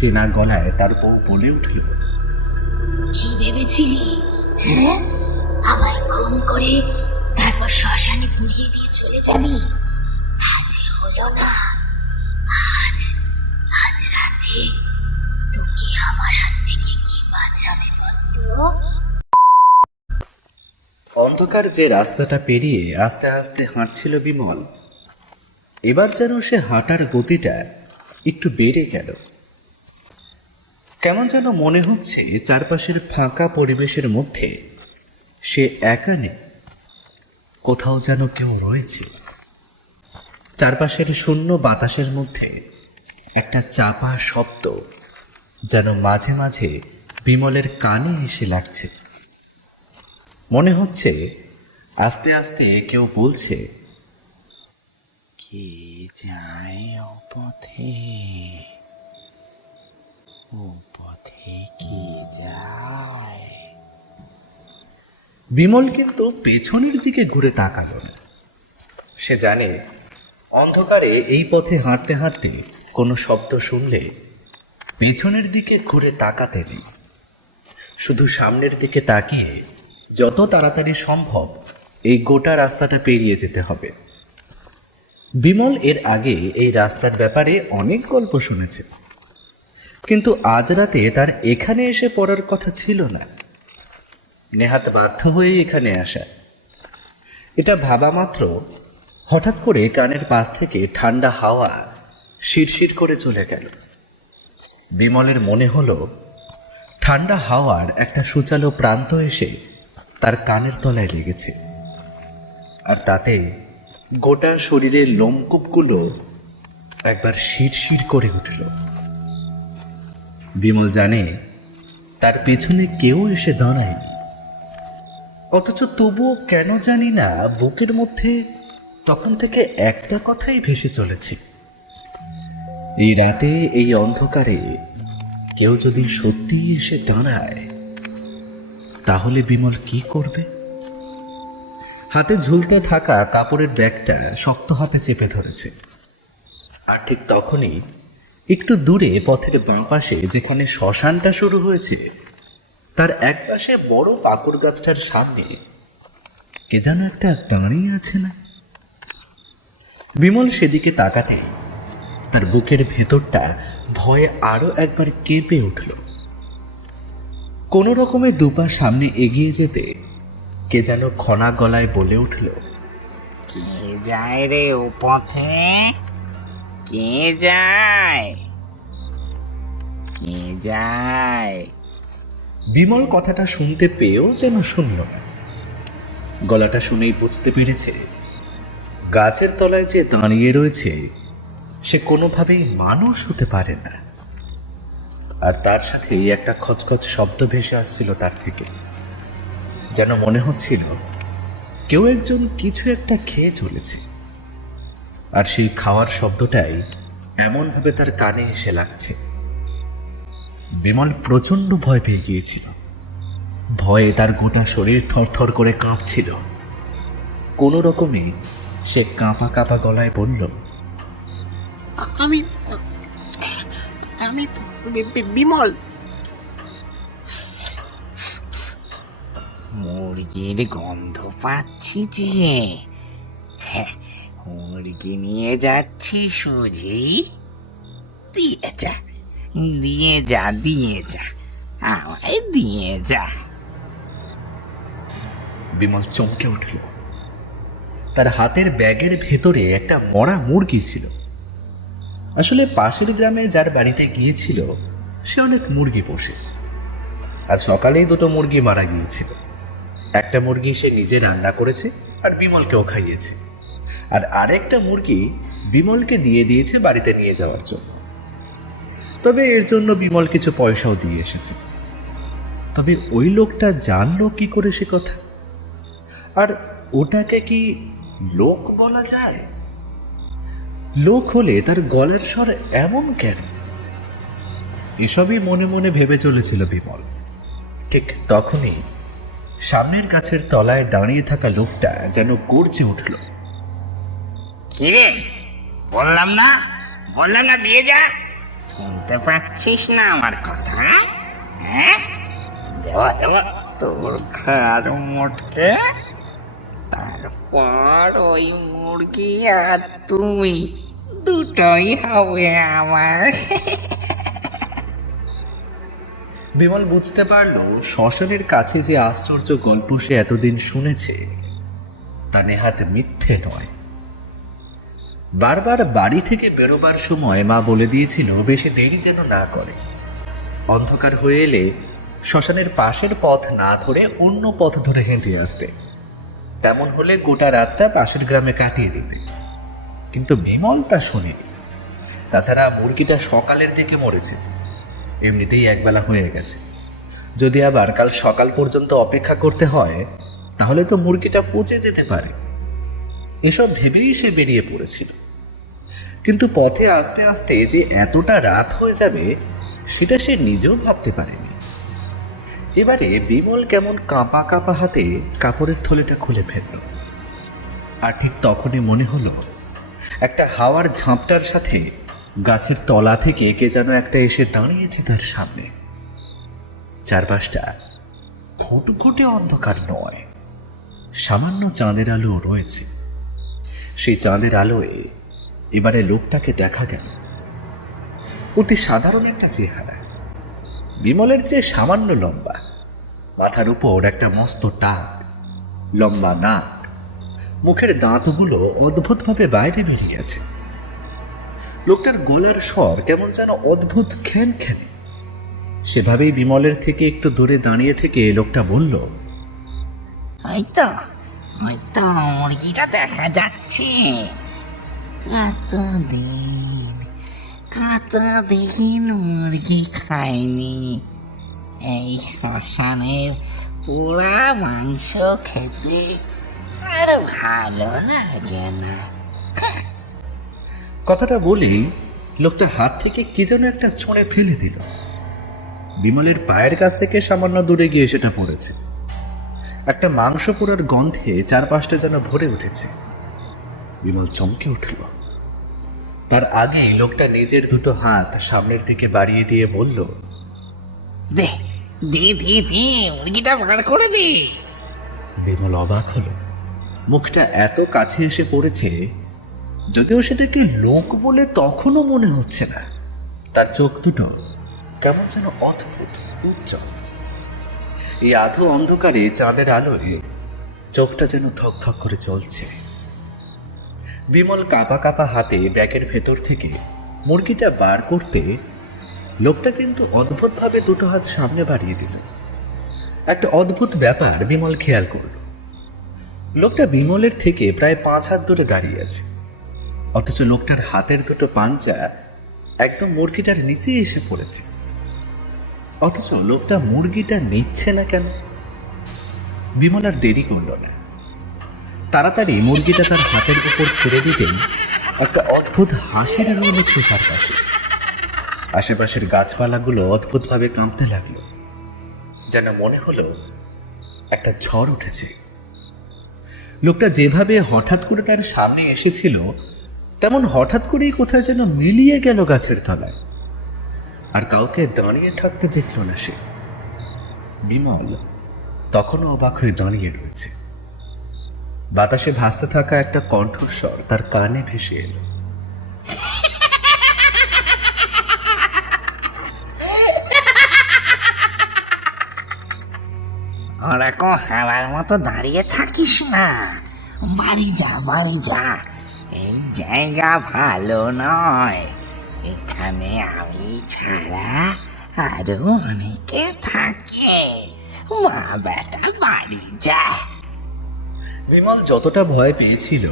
চেনা গলায় তার বউ বলে উঠল, কি ভেবেছিলি? হ্যাঁ, আমায় খুন করে তারপর শ্মশানে পুড়িয়ে দিয়ে চলে যাবি? আজ হলো না। আজ আজ রাতে তোকে আমার হাত থেকে কি বাঁচাবে বলতো? অন্ধকার যে রাস্তাটা পেরিয়ে আস্তে আস্তে হাঁটছিল বিমল, এবার যেন সে হাঁটার গতিটা একটু বেড়ে গেল। কেমন যেন মনে হচ্ছে চারপাশের ফাঁকা পরিবেশের মধ্যে সে একা নেই, কোথাও যেন কেউ রয়েছে। চারপাশের শূন্য বাতাসের মধ্যে একটা চাপা শব্দ যেন মাঝে মাঝে বিমলের কানে এসে লাগছে। মনে হচ্ছে আস্তে আস্তে কেউ বলছে, কে যায় ও পথে, ও পথে কে যায়? বিমল কিন্তু পেছনের দিকে ঘুরে তাকালো না। সে জানে অন্ধকারে এই পথে হাঁটতে হাঁটতে কোনো শব্দ শুনলে পেছনের দিকে ঘুরে তাকাতে নেই, শুধু সামনের দিকে তাকিয়ে যত তাড়াতাড়ি সম্ভব এই গোটা রাস্তাটা পেরিয়ে যেতে হবে। বিমল এর আগে এই রাস্তার ব্যাপারে অনেক গল্প শুনেছে, কিন্তু আজ রাতে তার এখানে এসে পড়ার কথা ছিল না। নেহাত বাধ্য হয়ে এখানে আসা। এটা ভাবা মাত্র হঠাৎ করে কানের পাশ থেকে ঠান্ডা হাওয়া শিরশির করে চলে গেল। বিমলের মনে হলো ঠান্ডা হাওয়ার একটা সূচালো প্রান্ত এসে তার কানের তলায় লেগেছে, আর তাতে গোটা শরীরের লোমকূপগুলো একবার শিরশির করে উঠল। বিমল জানে তার পেছনে কেউ এসে দাঁড়ায়নি, অথচ তবুও কেন জানি না বুকের মধ্যে তখন থেকে একটা কথাই ভেসে চলেছে, এই রাতে এই অন্ধকারে কেউ যদি সত্যি এসে দাঁড়ায় তাহলে বিমল কি করবে? হাতে ঝুলতে থাকা কাপড়ের ব্যাগটা শক্ত হাতে চেপে ধরেছে। আর ঠিক তখনই একটু দূরে পথের বাঁ পাশে যেখানে শ্মশানটা শুরু হয়েছে তার এক পাশে বড় পাকুড় গাছটার সামনে কে যেন একটা দাঁড়িয়ে আছে না। বিমল সেদিকে তাকাতে তার বুকের ভেতরটা ভয়ে আরো একবার কেঁপে উঠল। কোনো রকমে দুপা সামনে এগিয়ে যেতে কে যেন খনা গলায় বলে উঠল, কে যায় রে ও পথে, কে যায়, কে যায়? বিমল কথাটা শুনতে পেয়েও যেন শুনল না। গলাটা শুনেই বুঝতে পেরেছে গাছের তলায় যে দাঁড়িয়ে রয়েছে সে কোনোভাবেই মানুষ হতে পারে না। আর তার সাথে একটা খচখচ শব্দ ভেসে আসছিল তার থেকে, যেন মনে হচ্ছিল কেউ একজন কিছু একটা খেয়ে চলেছে। আর সেই খাওয়ার শব্দটাই এমনভাবে তার কানে এসে লাগছে। বিমল প্রচন্ড ভয় পেয়ে গিয়েছিল। ভয়ে তার গোটা শরীর থরথর করে কাঁপছিল। কোনো রকমে সে কাঁপা কাঁপা গলায় বলল, আমি আমি বিমল। মুরগির গন্ধ পাচ্ছি যে, হ্যাঁ, মুরগি নিয়ে যাচ্ছি সুজি। দিয়ে যা, দিয়ে যা, দিয়ে যা, আমায় দিয়ে যা। বিমল চমকে উঠল। তার হাতের ব্যাগের ভেতরে একটা মরা মুরগি ছিল। আসলে পাশের গ্রামে যার বাড়িতে গিয়েছিল সে অনেক মুরগি পোষে। আজ সকালেই দুটো মুরগি মারা গিয়েছিল। একটা মুরগি সে নিজে রান্না করেছে আর বিমলকেও খাইয়েছে, আর আরেকটা মুরগি বিমলকে দিয়ে দিয়েছে বাড়িতে নিয়ে যাওয়ার জন্য। তবে এর জন্য বিমল কিছু পয়সাও দিয়ে এসেছে। তবে ওই লোকটা জানলো কি করে সে কথা? আর ওটাকে কি লোক বলা যায়? লোক হলে তার গলার স্বর এমন কেন? এসবই মনে মনে ভেবে চলেছিল বিমল। ঠিক তখনই সামনের গাছের তলায় দাঁড়িয়ে থাকা লোকটা যেন গর্জে উঠল, কিরে, বললাম না, বললাম না দিয়ে যা, শুনতে পাচ্ছিস না আমার কথা? হ্যাঁ, দেওয়া দেওয়া তোর ঘাড় মোটকে, তারপর ওই মুরগি আর তুমি দুটোই হবে আমার। বিমল বুঝতে পারল শ্মশানের কাছে যে আশ্চর্য গল্প সে এতদিন শুনেছে তা নেহাত মিথ্যে নয়। বারবার বাড়ি থেকে বেরোবার সময় মা বলে দিয়েছিল বেশি দেরি যেন না করে, অন্ধকার হয়ে এলে শ্মশানের পাশের পথ না ধরে অন্য পথ ধরে হেঁটে আসতে, তেমন হলে গোটা রাতটা পাশের গ্রামে কাটিয়ে দিতে। কিন্তু বিমল তা শোনেনি। তাছাড়া মুরগিটা সকালের দিকে মরেছে, এমনিতেই একবেলা হয়ে গেছে। যদি আবার কাল সকাল পর্যন্ত অপেক্ষা করতে হয় তাহলে তো মুরগিটা পচে যেতে পারে। এসব ভেবেই সে বেরিয়ে পড়েছিল। কিন্তু পথে আস্তে আস্তে যে এতটা রাত হয়ে যাবে সেটা সে নিজেও ভাবতে পারেনি। এবারে বিমল কেমন কাঁপা কাঁপা হাতে কাপড়ের থলেটা খুলে ফেলল। আর ঠিক তখনই মনে হলো একটা হাওয়ার ঝাঁপটার সাথে গাছের তলা থেকে কে যেন একটা এসে দাঁড়িয়েছে তার সামনে। চারপাশটা ঘুটঘুটে অন্ধকার নয়, সামান্য চাঁদের আলো রয়েছে। সেই চাঁদের আলোয় এবারে লোকটাকে দেখা গেল। অতি সাধারণ একটা চেহারা, বিমলের চেয়ে সামান্য লম্বা, মাথার উপর একটা মস্ত টাক, লম্বা নাক, মুখের দাঁতগুলো অদ্ভুতভাবে বাইরে বেরিয়ে আছে। লোকটার গলার স্বর কেমন যেন অদ্ভুত খ্যানখ্যানে। সেভাবেই বিমলের থেকে একটু দূরে দাঁড়িয়ে থেকে লোকটা বলল, ওই তো মুরগিটা দেখা যাচ্ছে। কতদিন মুরগি খাইনি। এই শ্মশানের পুরা মাংস খেতে আর ভালো লাগে না। কথাটা বলেই লোকটা হাত থেকে কি যেন একটা ছুঁড়ে ফেলে দিল। বিমলের পায়ের কাছ থেকে সামান্য দূরে গিয়ে সেটা পড়েছে। একটা মাংস পোড়ার গন্ধে চারপাশটা যেন ভরে উঠেছে। বিমল চমকে উঠল। তার আগে লোকটা নিজের দুটো হাত সামনের দিকে বাড়িয়ে দিয়ে বলল, দে দে দে দে, মুরগিটা বার করে দে। বিমল অবাক হলো। মুখটা এত কাছে এসে পড়েছে, যদিও সেটাকে লোক বলে তখনও মনে হচ্ছে না। তার চোখ দুটো কেমন যেন অদ্ভুত উজ্জ্বল। এই আধো অন্ধকারে চাঁদের আলোয় চোখটা যেন থক থক করে চলছে। বিমল কাঁপা কাঁপা হাতে ব্যাগের ভেতর থেকে মুরগিটা বার করতে লোকটা কিন্তু অদ্ভুতভাবে দুটো হাত সামনে বাড়িয়ে দিল। একটা অদ্ভুত ব্যাপার বিমল খেয়াল করল। লোকটা বিমলের থেকে প্রায় 5 হাত দূরে দাঁড়িয়ে আছে, অথচ লোকটার হাতের দুটো পাঞ্জা একদম মুরগিটার নিচে এসে পড়েছে। অথচ লোকটা মুরগিটা নিচ্ছে না কেন? বিমল আর দেরি করল না। তাড়াতাড়ি মুরগিটা তার হাতের উপর ছেড়ে দিতেই একটা অদ্ভুত হাসির রোল উঠল চারপাশে। আশেপাশের গাছপালাগুলো অদ্ভুতভাবে কাঁপতে লাগলো, যেন মনে হলো একটা ঝড় উঠেছে। লোকটা যেভাবে হঠাৎ করে তার সামনে এসেছিল তেমন হঠাৎ করেই কোথায় যেন মিলিয়ে গেল গাছের তলায়, আর কাউকে দাঁড়িয়ে থাকতে দেখল না সে। বিমল তখনও অবাক হয়ে দাঁড়িয়ে রয়েছে। বাতাসে ভাসতে থাকা একটা কণ্ঠস্বর তার কানে ভেসে এলো, ওরকম হাওয়ার মতো দাঁড়িয়ে থাকিস না, বাড়ি যা বাড়ি যা। এই জায়গা ভালো নয়, এখানে আমি ছাড়া আরো অনেকে থাকে। মা বেটা বাড়ি যা। বিমল যতটা ভয় পেয়েছিল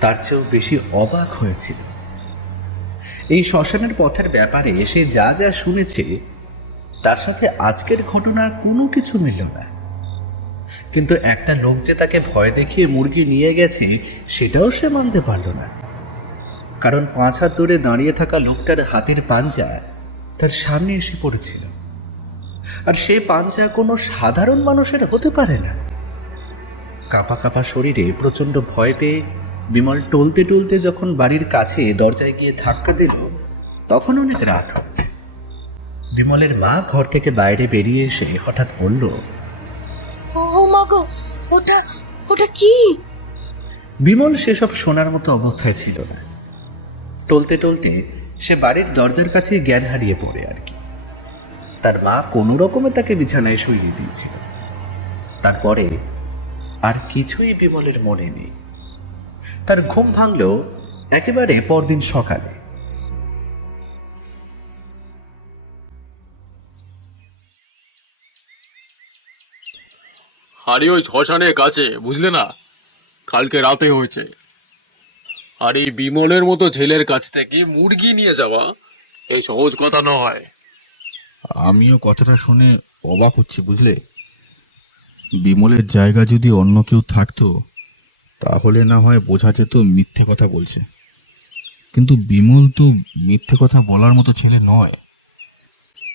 তার চেয়েও বেশি অবাক হয়েছিল। এই শ্মশানের পথের ব্যাপারে সে যা যা শুনেছে তার সাথে আজকের ঘটনার কোনো কিছু মিলল না। কিন্তু একটা লোক যে তাকে ভয় দেখিয়ে মুরগি নিয়ে গেছে সেটাও সে মানতে পারল না। কারণ 5 হাত দূরে দাঁড়িয়ে থাকা লোকটার হাতের পাঞ্জা তার সামনে এসে পড়েছিল, আর সে পাঞ্জা কোনো সাধারণ মানুষের হতে পারে না। কাঁপা কাঁপা শরীরে প্রচন্ড ভয় পেয়ে বিমল টলতে টলতে যখন বাড়ির কাছে দরজায় গিয়ে ধাক্কা দিল, তখন অনেক রাত হচ্ছে। বিমলের মা ঘর থেকে বাইরে বেরিয়ে এসে হঠাৎ বলল, ও মা গো, ওটা ওটা কি? বিমল সেসব শোনার মতো অবস্থায় ছিল না। টলতে টলতে সে বাড়ির দরজার কাছে জ্ঞান হারিয়ে পড়ে আর কি। তার মা কোনো রকমে তাকে বিছানায় শুইয়ে দিয়েছিল। তারপরে আর কিছুই বিমলের মনে নেই। তার ঘুম ভাঙল একেবারে পরদিন সকালে। আরে ওই শ্মশানের কাছে, বুঝলে না, কালকে রাতে হয়েছে। আর এই বিমলের মতো ছেলের কাছ থেকে মুরগি নিয়ে যাওয়া এই সহজ কথা নয়। আমিও কথাটা শুনে অবাক হচ্ছি, বুঝলে। বিমলের জায়গা যদি অন্য কেউ থাকতো তাহলে না হয় বোঝা যেত মিথ্যে কথা বলছে, কিন্তু বিমল তো মিথ্যে কথা বলার মতো ছেলে নয়।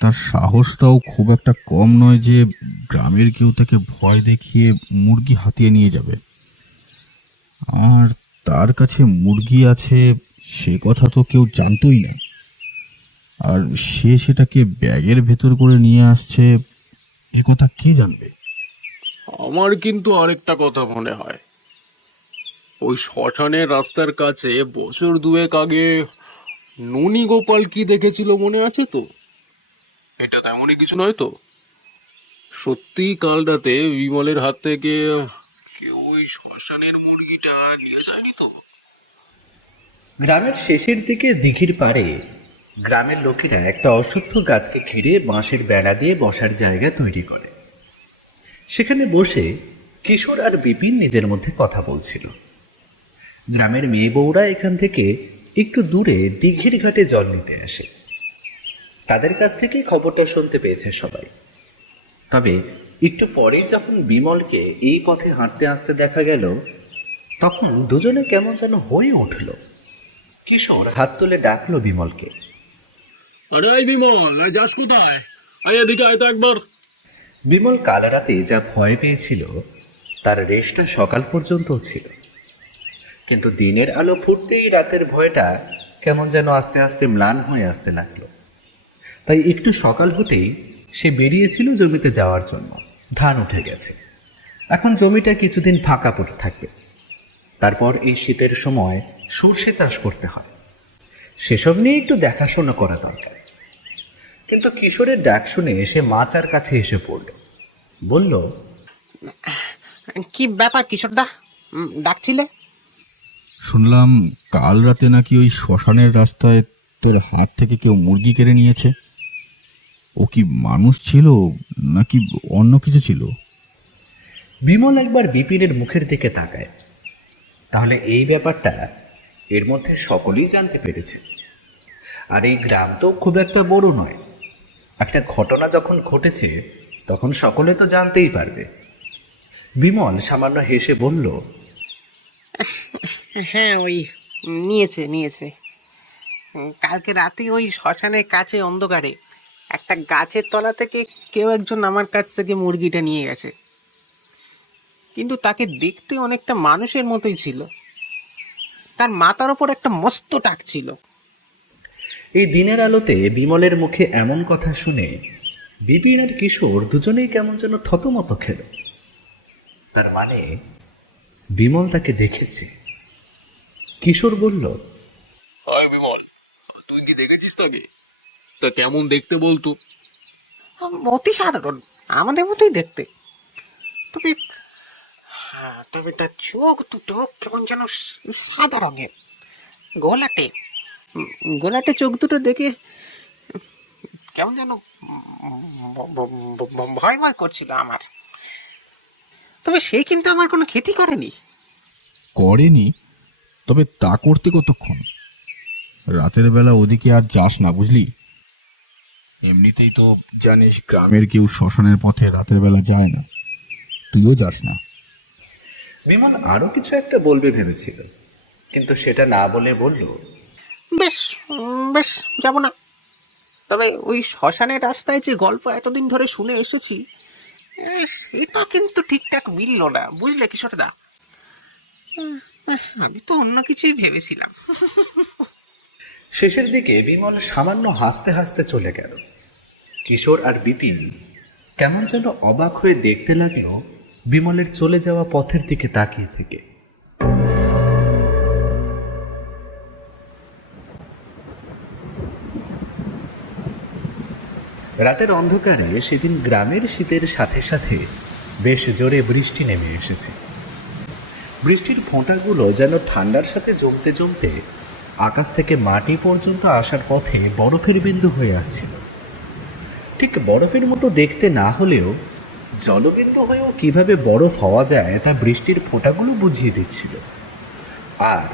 তার সাহসটাও খুব একটা কম নয় যে গ্রামের কেউ তাকে ভয় দেখিয়ে মুরগি হাতিয়ে নিয়ে যাবে। আর তার কাছে মুরগি আছে সে কথা তো কেউ জানতোই না, আর সে সেটাকে ব্যাগের ভেতর করে নিয়ে আসছে এ কথা কে জানবে। আমার কিন্তু আরেকটা কথা মনে হয়, ওই শ্মশানের রাস্তার কাছে বছর দুয়েক আগে ননী গোপাল কি দেখেছিল মনে আছে তো? এটা তেমনই কিছু নয় তো? সত্যি কাল রাতে বিমলের হাত থেকে কেউ ওই শ্মশানের মুরগিটা নিয়ে যায়নি তো? গ্রামের শেষের দিকে দিঘির পাড়ে গ্রামের লোকেরা একটা অশ্বত্থ গাছকে ঘিরে বাঁশের বেড়া দিয়ে বসার জায়গা তৈরি করে। সেখানে বসে কিশোর আর বিপিন নিজের মধ্যে কথা বলছিল। গ্রামের মেয়ে বউরা এখান থেকে একটু দূরে দিঘির ঘাটে জল নিতে আসে। তাদের কাছ থেকেই খবরটা শুনতে পেয়েছে সবাই। তবে একটু পরেই যখন বিমলকে এই পথে হাঁটতে আসতে দেখা গেল, তখন দুজনে কেমন যেন হয়ে উঠল। কিশোর হাত তুলে ডাকলো বিমলকে। আরে এই বিমল, যাস কোথায়? আয় এদিকে, আয় তো একবার। বিমল কাল রাতে যা ভয় পেয়েছিল তার রেশটা সকাল পর্যন্ত ছিল, কিন্তু দিনের আলো ফুটতেই রাতের ভয়টা কেমন যেন আস্তে আস্তে ম্লান হয়ে আসতে লাগলো। তাই একটু সকাল হতেই সে বেরিয়েছিল জমিতে যাওয়ার জন্য। ধান উঠে গেছে, এখন জমিটা কিছুদিন ফাঁকা পড়ে থাকবে। তারপর এই শীতের সময় সর্ষে চাষ করতে হয়, সেসব নিয়ে একটু দেখাশোনা করা দরকার। কিন্তু কিশোরের ডাক শুনে সে মাচার কাছে এসে পড়ল। বলল, কি ব্যাপার কিশোরদা, ডাকছিলে? শুনলাম কাল রাতে নাকি ওই শ্মশানের রাস্তায় তোর হাত থেকে কেউ মুরগি কেড়ে নিয়েছে। ও কি মানুষ ছিল নাকি অন্য কিছু ছিল? বিমল একবার বিপিনের মুখের দিকে তাকায়। তাহলে এই ব্যাপারটা এর মধ্যে সকলেই জানতে পেরেছে। আর এই গ্রাম তো খুব একটা বড় নয়। একটা ঘটনা যখন ঘটেছে তখন সকলে তো জানতেই পারবে। বিমল সামান্য হেসে বলল, হ্যাঁ, ওই নিয়েছে নিয়েছে। কালকে রাতে ওই শ্মশানের কাছে অন্ধকারে একটা গাছের তলা থেকে কেউ একজন আমার কাছ থেকে মুরগিটা নিয়ে গেছে। কিন্তু তাকে দেখতে অনেকটা মানুষের মতোই ছিল। তার মাথার ওপর একটা মস্ত টাক ছিল। এই দিনের আলোতে বিমলের মুখে এমন কথা শুনে বিপিন আর কিশোর দুজনেই কেমন যেন থতমত খেল। তার মানে বিমল তাকে দেখেছে। কিশোর বলল, হায় বিমল, তুই কি দেখেছিস তাকে? তা কেমন দেখতে বলতো? অতি সাধারণ, আমাদের মতোই দেখতে। তবে তবে তার চোখ দুটো কেমন যেন সাদা রঙের, গোলাটে। গোলাটে চোখ দুটো দেখে কেমন যেন ভয় ভয় করছিল আমার। তবে সে কিন্তু আমার কোনো ক্ষতি করেনি। করেনি? তবে তা করতে কতক্ষণ? রাতের বেলা ওদিকে আর যাস না, বুঝলি। এমনিতেই তো জানিস গ্রামের কেউ শ্মশানের পথে রাতের বেলা যায় না, তুইও যাস না। বিমল আরো কিছু একটা বলবে ভেবেছিল, কিন্তু সেটা না বলে বলল, বেশ বেশ, যাব না। তবে ওই শ্মশানের রাস্তায় যে গল্প এতদিন ধরে শুনে এসেছি, এটা কিন্তু ঠিকঠাক মিলল না, বুঝলে কিশোরদা। আমি তো অন্য কিছুই ভেবেছিলাম। শেষের দিকে বিমল সামান্য হাসতে হাসতে চলে গেল। কিশোর আর বিপিন কেমন যেন অবাক হয়ে দেখতে লাগলো বিমলের চলে যাওয়া পথের দিকে তাকিয়ে থেকে। রাতের অন্ধকারে সেদিন গ্রামের শীতের সাথে সাথে বেশ জোরে বৃষ্টি নেমে এসেছে। বৃষ্টির ফোঁটাগুলো যেন ঠান্ডার সাথে জমতে জমতে আকাশ থেকে মাটি পর্যন্ত আসার পথে বরফের বিন্দু হয়ে আসছিল। ঠিক বরফের মতো দেখতে না হলেও জলবিন্দু হয়েও কিভাবে বরফ হওয়া যায় তা বৃষ্টির ফোঁটাগুলো বুঝিয়ে দিচ্ছিল। আর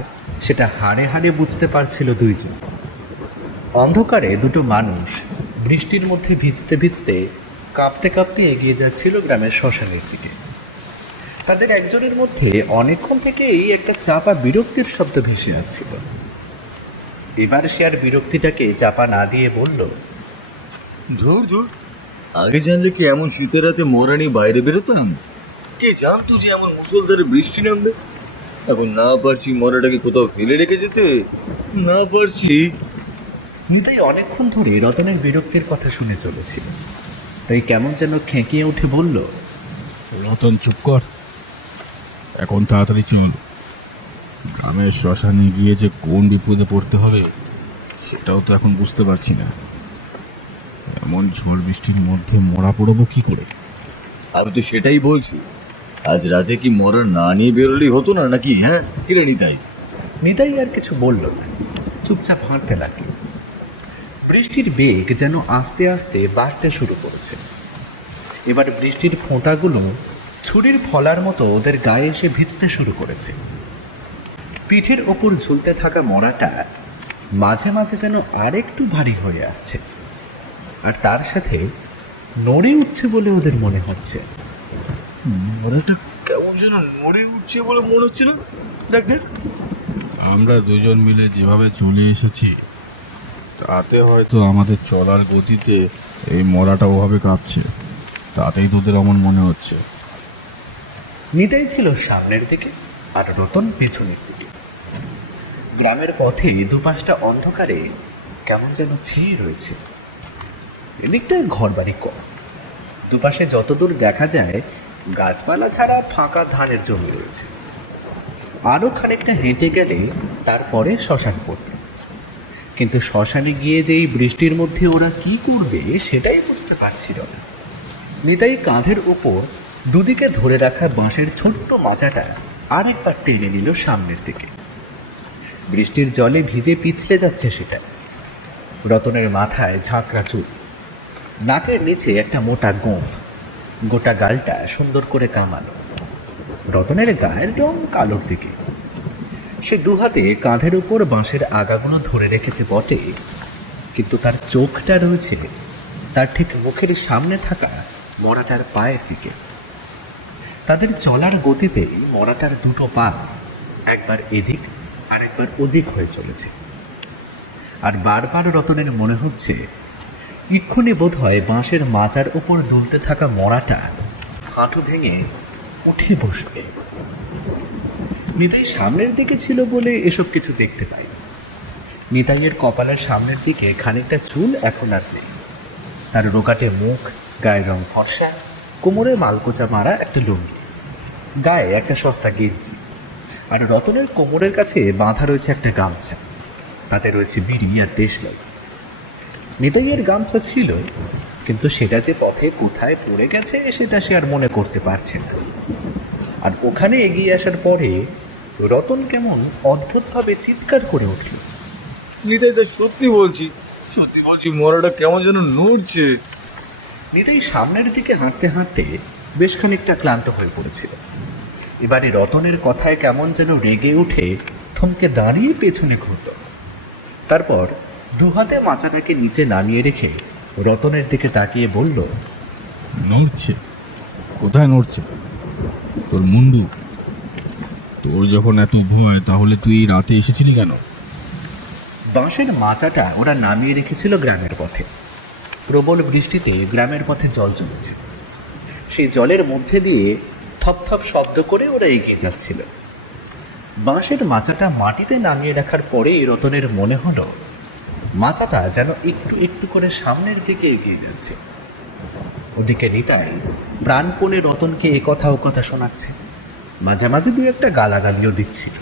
সেটা হাড়ে হাড়ে বুঝতে পারছিল দুইজন। অন্ধকারে দুটো মানুষ বৃষ্টির মধ্যে ভিজতে ভিজতে কাঁপতে কাঁপতে এগিয়ে যাচ্ছিল গ্রামের শ্মশানের দিকে। তাদের একজনের মধ্যে অনেকক্ষণ থেকেই একটা চাপা বিরক্তির শব্দ ভেসে আসছিল। এবার সে আর বিরক্তিটাকে চাপা না দিয়ে বলল, ধুর ধুর, আগে জানলে কি এমন শীতের রাতে মরা নিয়ে বাইরে বেরোতাম? কে জানতো যে এমন মুষলধারে বৃষ্টি নামবে? এখন না পারছি মরাটাকে কোথাও ফেলে রেখে যেতে, না পারছি। নিতাই অনেকক্ষণ ধরে রতনের বিরক্তির কথা শুনে চলেছিল, তাই কেমন যেন খেঁকিয়ে উঠে বলল, রতন চুপ কর, এখন তাড়াতাড়ি চল। গ্রামের শ্মশানে গিয়ে যে কোন বিপদে পড়তে হবে সেটাও তো এখন বুঝতে পারছি না। এমন ঝড় বৃষ্টির মধ্যে মরা পড়বো কি করে? আমি তো সেটাই বলছি, আজ রাতে কি মরা না নিয়ে বেরোলেই হতো না নাকি? হ্যাঁ কিরে নিতাই? নিতাই আর কিছু বলল না, চুপচাপ হাঁটতে লাগলো। বৃষ্টির বেগ যেন আস্তে আস্তে বাড়তে শুরু করেছে। এবার বৃষ্টির ফোঁটাগুলো ছুরির ফলার মতো ওদের গায়ে এসে ভিজতে শুরু করেছে। পিঠের ওপর ঝুলতে থাকা মরাটা মাঝে মাঝে যেন আরেকটু ভারী হয়ে আসছে, আর তার সাথে নড়ে উঠছে বলে ওদের মনে হচ্ছে। মরাটা কেমন যেন নড়ে উঠছে বলে মনে হচ্ছে না? দেখ দেখ। আমরা দুজন মিলে যেভাবে চলে এসেছি তাতে হয়তো আমাদের চলার গতিতে এই মরাটা ওভাবে কাঁপছে, তাতেই তোদের এমন মনে হচ্ছে। নিতাই ছিল সামনের দিকে আর রতন পেছনের দিকে। গ্রামের পথে দুপাশটা অন্ধকারে কেমন যেন ছিঁড়ে রয়েছে। এদিকটায় ঘরবাড়ি কম, দুপাশে যতদূর দেখা যায় গাছপালা ছাড়া ফাঁকা ধানের জমি রয়েছে। আরও খানিকটা হেঁটে গেলে তারপরে শ্মশান পড়বে, কিন্তু শ্মশানে গিয়ে যে এই বৃষ্টির মধ্যে ওরা কি করবে সেটাই বুঝতে পারছিল না। নিতাই কাঁধের উপর দুদিকে ধরে রাখা বাঁশের ছোট্ট মাচাটা আরেকবার টেনে নিল সামনের দিকে। বৃষ্টির জলে ভিজে পিছলে যাচ্ছে সেটা। রতনের মাথায় ঝাঁকড়া চুল, নাকের নিচে একটা মোটা গোঁফ, গোটা গালটা সুন্দর করে কামানো। রতনের গায়ের রং কালোর দিকে। সে দুহাতে কাঁধের উপর বাঁশের আগাগুলো ধরে রেখেছে বটে, কিন্তু তার চোখটা রয়েছে তার ঠিক মুখের সামনে থাকা মরাটার পায়ের দিকে। তাদের চলার গতিতেই মরাটার দুটো পা একবার এদিক আরেকবার ওদিক হয়ে চলেছে। আর বারবার রতনের মনে হচ্ছে এক্ষুনি বোধ হয় বাঁশের মাচার উপর দুলতে থাকা মরাটা হাঁটু ভেঙে উঠে বসবে। নিতাই সামনের দিকে ছিল বলে এসব কিছু দেখতে পাই। নিতাইয়ের কপালের সামনের দিকে খানিকটা চুল এখন আর নেই। তার রোগাটে মুখ, গায়ের রং ফর্সা, কোমরে মালকোচা মারা একটা লুঙ্গি, গায়ে একটা সস্তা গেঞ্জি, আর রতনের কোমরের কাছে বাঁধা রয়েছে একটা গামছা, তাতে রয়েছে বিড়ি আর দেশলাই। নিতাইয়ের গামছা ছিল, কিন্তু সেটা যে পথে কোথায় পড়ে গেছে সেটা সে আর মনে করতে পারছে না। আর ওখানে এগিয়ে আসার পরে রতন কেমন অদ্ভুতভাবে চিৎকার করে উঠল, নিতাই দা, সত্যি বলছি, সত্যি বলছি, মরাটা কেমন যেন নড়ছে। নিতাই সামনের দিকে হাঁটতে হাঁটতে বেশ খানিকটা ক্লান্ত হয়ে পড়েছিল। এবারে রতনের কথায় কেমন যেন রেগে উঠে থমকে দাঁড়িয়ে পেছনে ঘুরল। তারপর দুহাতে মাচাটাকে নিচে নামিয়ে রেখে রতনের দিকে তাকিয়ে বলল, নড়ছে? কোথায় নড়ছে? তোর মুন্ডু। তোর যখন এত ভয় তাহলে তুই রাতে এসেছিলি কেন? বাঁশের মাচাটা ওরা নামিয়ে রেখেছিল গ্রামের পথে। প্রবল বৃষ্টিতে গ্রামের পথে জল জমেছে। সেই জলের মধ্যে দিয়ে থপথপ শব্দ করে ওরা এগিয়ে যাচ্ছিল। বাঁশের মাচাটা মাটিতে নামিয়ে রাখার পরে রতনের মনে হলো মাচাটা যেন একটু একটু করে সামনের দিকে এগিয়ে যাচ্ছে। ওদিকে নিতাই প্রাণপণে রতনকে এ কথা ও কথা শোনাচ্ছে, মাঝে মাঝে দুই একটা গালাগালিও দিচ্ছিল।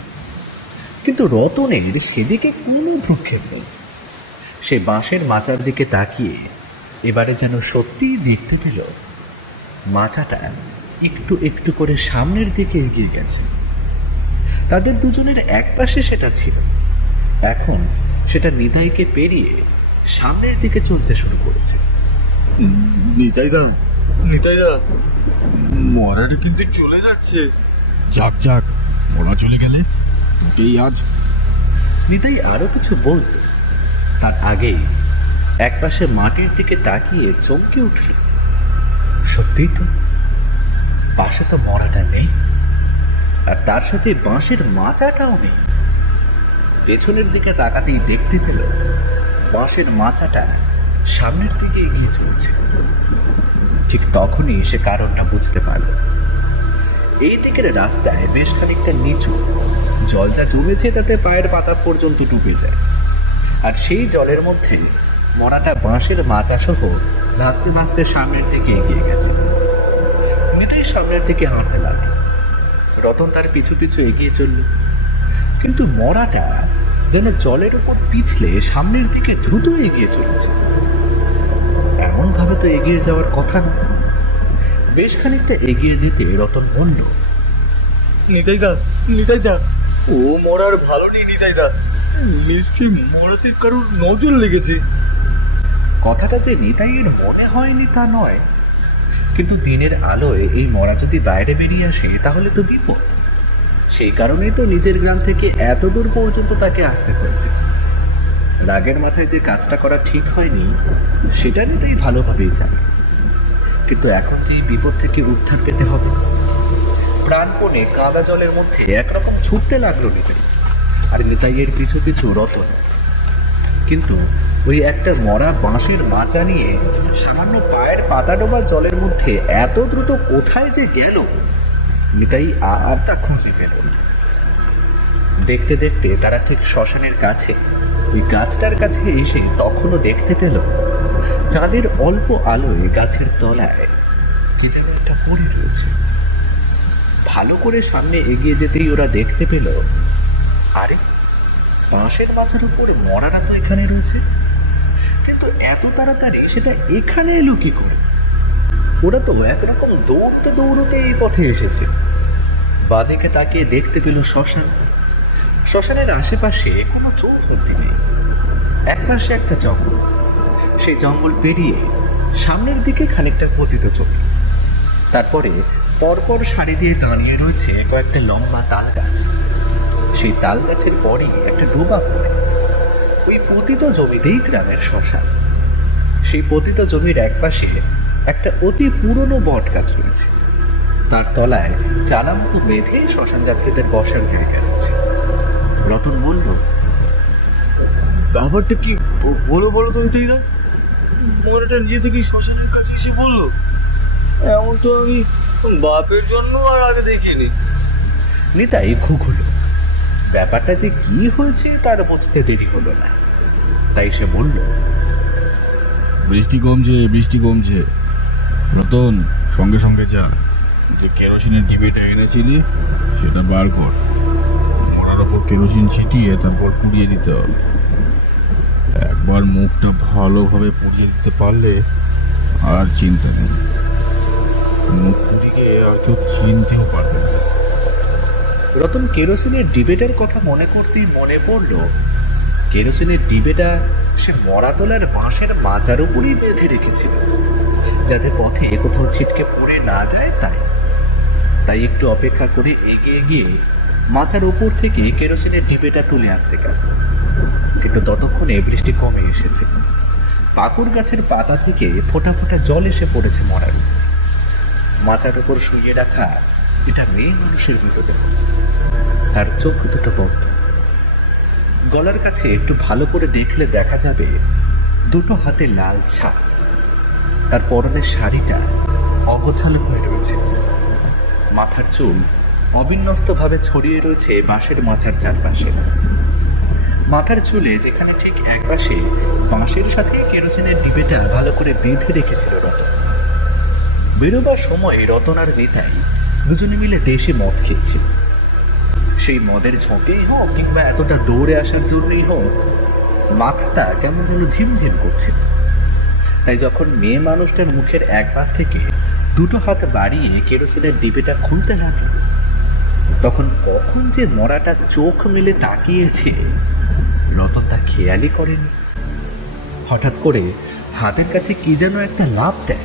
কিন্তু রতনের সেদিকে কোনো ভ্রুক্ষেপ নেই। সে বাঁশের মাচার দিকে তাকিয়ে এবারে যেন সত্যিই দেখতে পেল মাচাটা একটু একটু করে সামনের দিকে এগিয়ে গেছে। তাদের দুজনের একপাশে সেটা ছিল, এখন সেটা নিতাইকে পেরিয়ে সামনের দিকে চলতে শুরু করেছে। নিতাইদা, নিতাইদা, মরাটা কিন্তু চলে যাচ্ছে। যাক যাক, ওরা চলে গেলে দুটেই আজ। নিতাই আরো কিছু বলতো, তার আগেই একপাশে মাটির দিকে তাকিয়ে চমকে উঠল। সত্যিই তো, পাশে তো মরাটা নেই, আর তার সাথে বাঁশের মাচাটাও নেই। পেছনের দিকে তাকাতেই দেখতে পেল বাঁশের মাচাটা সামনের দিকে এগিয়ে চলছে। ঠিক তখনই সে কারণটা বুঝতে পারল। এই দিকের রাস্তায় বেশ খানিকটা নিচু, জল যা জমেছে তাতে পায়ের পাতা পর্যন্ত ডুবে যায়, আর সেই জলের মধ্যে মরাটা বাঁশের মাচা সহ ভাসতে ভাসতে সামনের দিকে এগিয়ে গেছে। নিতাই সামনের দিকে হাঁটতে লাগল, রতন তার পিছু পিছু এগিয়ে চলল। কিন্তু মরাটা যেন জলের উপর পিছলে সামনের দিকে দ্রুত এগিয়ে চলেছে। এমন ভাবে তো এগিয়ে যাওয়ার কথা না। বেশ খানিকটা এগিয়ে যেতে রতন বলল, নিতাইদা, নিতাইদা, ও মরার ভালো নেই নিতাইদা, নিশ্চয়ই মরাতে কারোর নজর লেগেছে। কথাটা যে নিতাইয়ের মনে হয়নি তা নয়, কিন্তু দিনের আলোয় এই মরা যদি বাইরে বেরিয়ে আসে তাহলে তো বিপদ। সেই কারণেই তো নিজের গ্রাম থেকে এত দূর পর্যন্ত তাকে আসতে হয়েছে। রাগের মাথায় যে কাজটা করা ঠিক হয়নি সেটা নিতাই ভালোভাবেই জানে। কিন্তু এখন যে এই বিপদ থেকে উদ্ধার পেতে হবে, প্রাণপণে কাদা জলের মধ্যে একরকম ছুটতে লাগলো নিতাই, আর নিতাইয়ের পিছু পিছু রতন। কিন্তু ওই একটা মরা বাঁশের মাচা নিয়ে সামান্য পায়ের পাতা ডোবা জলের মধ্যে এত দ্রুত কোথায় যে গেল নিতাই আর তা খুঁজে পেল না। দেখতে দেখতে তারা ঠিক শ্মশানের কাছে ওই গাছটার কাছে এসে তখনও দেখতে পেল চাঁদের অল্প আলোয় গাছের তলায় কি যেন একটা পড়ে রয়েছে। ভালো করে সামনে এগিয়ে যেতেই ওরা দেখতে পেল, আরে বাঁশের মাথার উপর মরাটা তো এখানে রয়েছে, কিন্তু এত তাড়াতাড়ি সেটা এখানে এলো কি করে? ওরা তো একরকম দৌড়তে দৌড়তে এই পথে এসেছে। বাঁদিকে তাকিয়ে দেখতে পেল শ্মশান। শ্মশানের আশেপাশে কোনো চৌহদ্দি নেই, একপাশে একটা জঙ্গল। সেই জঙ্গল পেরিয়ে সামনের দিকে খানিকটা পতিত চোখে, তারপরে পরপর সারি দিয়ে দাঁড়িয়ে রয়েছে কয়েকটা লম্বা তাল গাছ। সেই তাল গাছের পরই একটা ডোবা পড়ে। ওই পতিত জমিতেই গ্রামের শ্মশান। সেই পতিত জমির একপাশে একটা অতি পুরনো বট গাছ রয়েছে, তার তলায় চালা মতো বেঁধে শ্মশান যাত্রীদের বসার জায়গা রয়েছে। রতন বলল, ব্যাপারটা কি বলো বলো তো নিতাইদা, মরাটা নিজে থেকেই শ্মশানের কাছে এসে বললো? এমন তো আমি বাপের জন্য আর আগে দেখিনি। নিতাই ঘুঘুলো। ব্যাপারটা যে কি হয়েছে তার বুঝতে দেরি হলো না, তাই সে বলল, বৃষ্টি কমছে, বৃষ্টি কমছে। রতন, সঙ্গে সঙ্গে যা, যে কেরোসিনের ডিবিটা এনেছিলি সেটা বার কর। মরার ওপর কেরোসিন ছিটিয়ে তারপর পুড়িয়ে দিতে হবে। একবার মুখটা ভালোভাবে পুড়িয়ে দিতে পারলে আর চিন্তা নেই। মুখ পুড়িয়ে আর কেউ চিনতেও পারবে না। রতন কেরোসিনের ডিবেটার কথা মনে করতেই মনে পড়ল কেরোসিনের ডিবেটা সে মরাতলার বাঁশের মাচার উপরই বেঁধে রেখেছিল, যাতে পথে কোথাও ছিটকে পড়ে না যায়। তাই একটু অপেক্ষা করে এগিয়ে গিয়ে মাচার উপর থেকে কেরোসিনের ডিবেটা তুলে আনতে গেল। কিন্তু ততক্ষণে বৃষ্টি কমে এসেছে। পাকুড় গাছের পাতা থেকে ফোঁটা ফোঁটা জল এসে পড়েছে মরার। মাচার উপর শুয়ে রাখা এটা মেয়ে মানুষের মৃতদেহ। তার চোখ দুটো বন্ধ। গলার কাছে একটু ভালো করে দেখলে দেখা যাবে দুটো হাতে লাল ছাপ। তার পরনের শাড়িটা অগোছালো হয়ে রয়েছে। মাথার চুল অবিন্যস্তভাবে ছড়িয়ে রয়েছে বাঁশের মাচার চারপাশে। মাথার চুলে যেখানে ঠিক একপাশে বাঁশের সাথে কেরোসিনের ডিবেটা ভালো করে বেঁধে রেখেছিল রতন। বেরোবার সময় রতন আর নিতাই দুজনে মিলে দেশে মদ খেয়েছিল। সেই মদের ঝোঁকেই হোক কিংবা এতটা দৌড়ে আসার জন্যই হোক, মাথাটা কেমন যেন ঝিমঝিম করছিল। তাই যখন মেয়ে মানুষটার মুখের এক পাশ থেকে দুটো হাত বাড়িয়ে কেরোসিনের ডিবেটা খুলতে লাগলো, তখন কখন যে মরাটা চোখ মেলে তাকিয়েছে রতন তা খেয়ালই করেনি। হঠাৎ করে হাতের কাছে কি যেন একটা লাফ দেয়।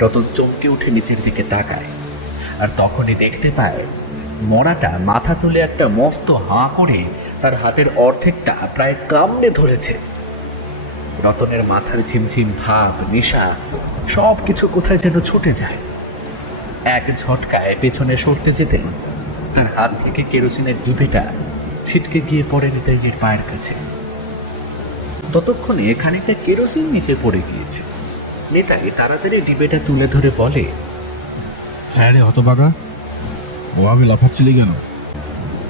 রতন চমকে উঠে নিচের দিকে তাকায়, আর তখনই দেখতে পায় মরাটা মাথা তুলে একটা মস্ত হাঁ করে তার হাতের অর্ধেকটা প্রায় কামড়ে ধরেছে। রতনের মাথার ঝিমঝিম ভাব, নেশা সব কিছু কোথায় যেন ছুটে যায়। এক ঝটকায় পেছনে সরতে যেতেন তার হাত থেকে কেরোসিনের ডিবেটা ছিটকে গিয়ে পড়ে নিতাইয়ের পায়ের কাছে। ততক্ষণে খানিকটা কেরোসিন নিচে পড়ে গিয়েছে। নিতাই তাড়াতাড়ি ডিবেটা তুলে ধরে বলে, হ্যাঁ রে হতবাগা, ওভাবে লাফাচ্ছিলি কেন?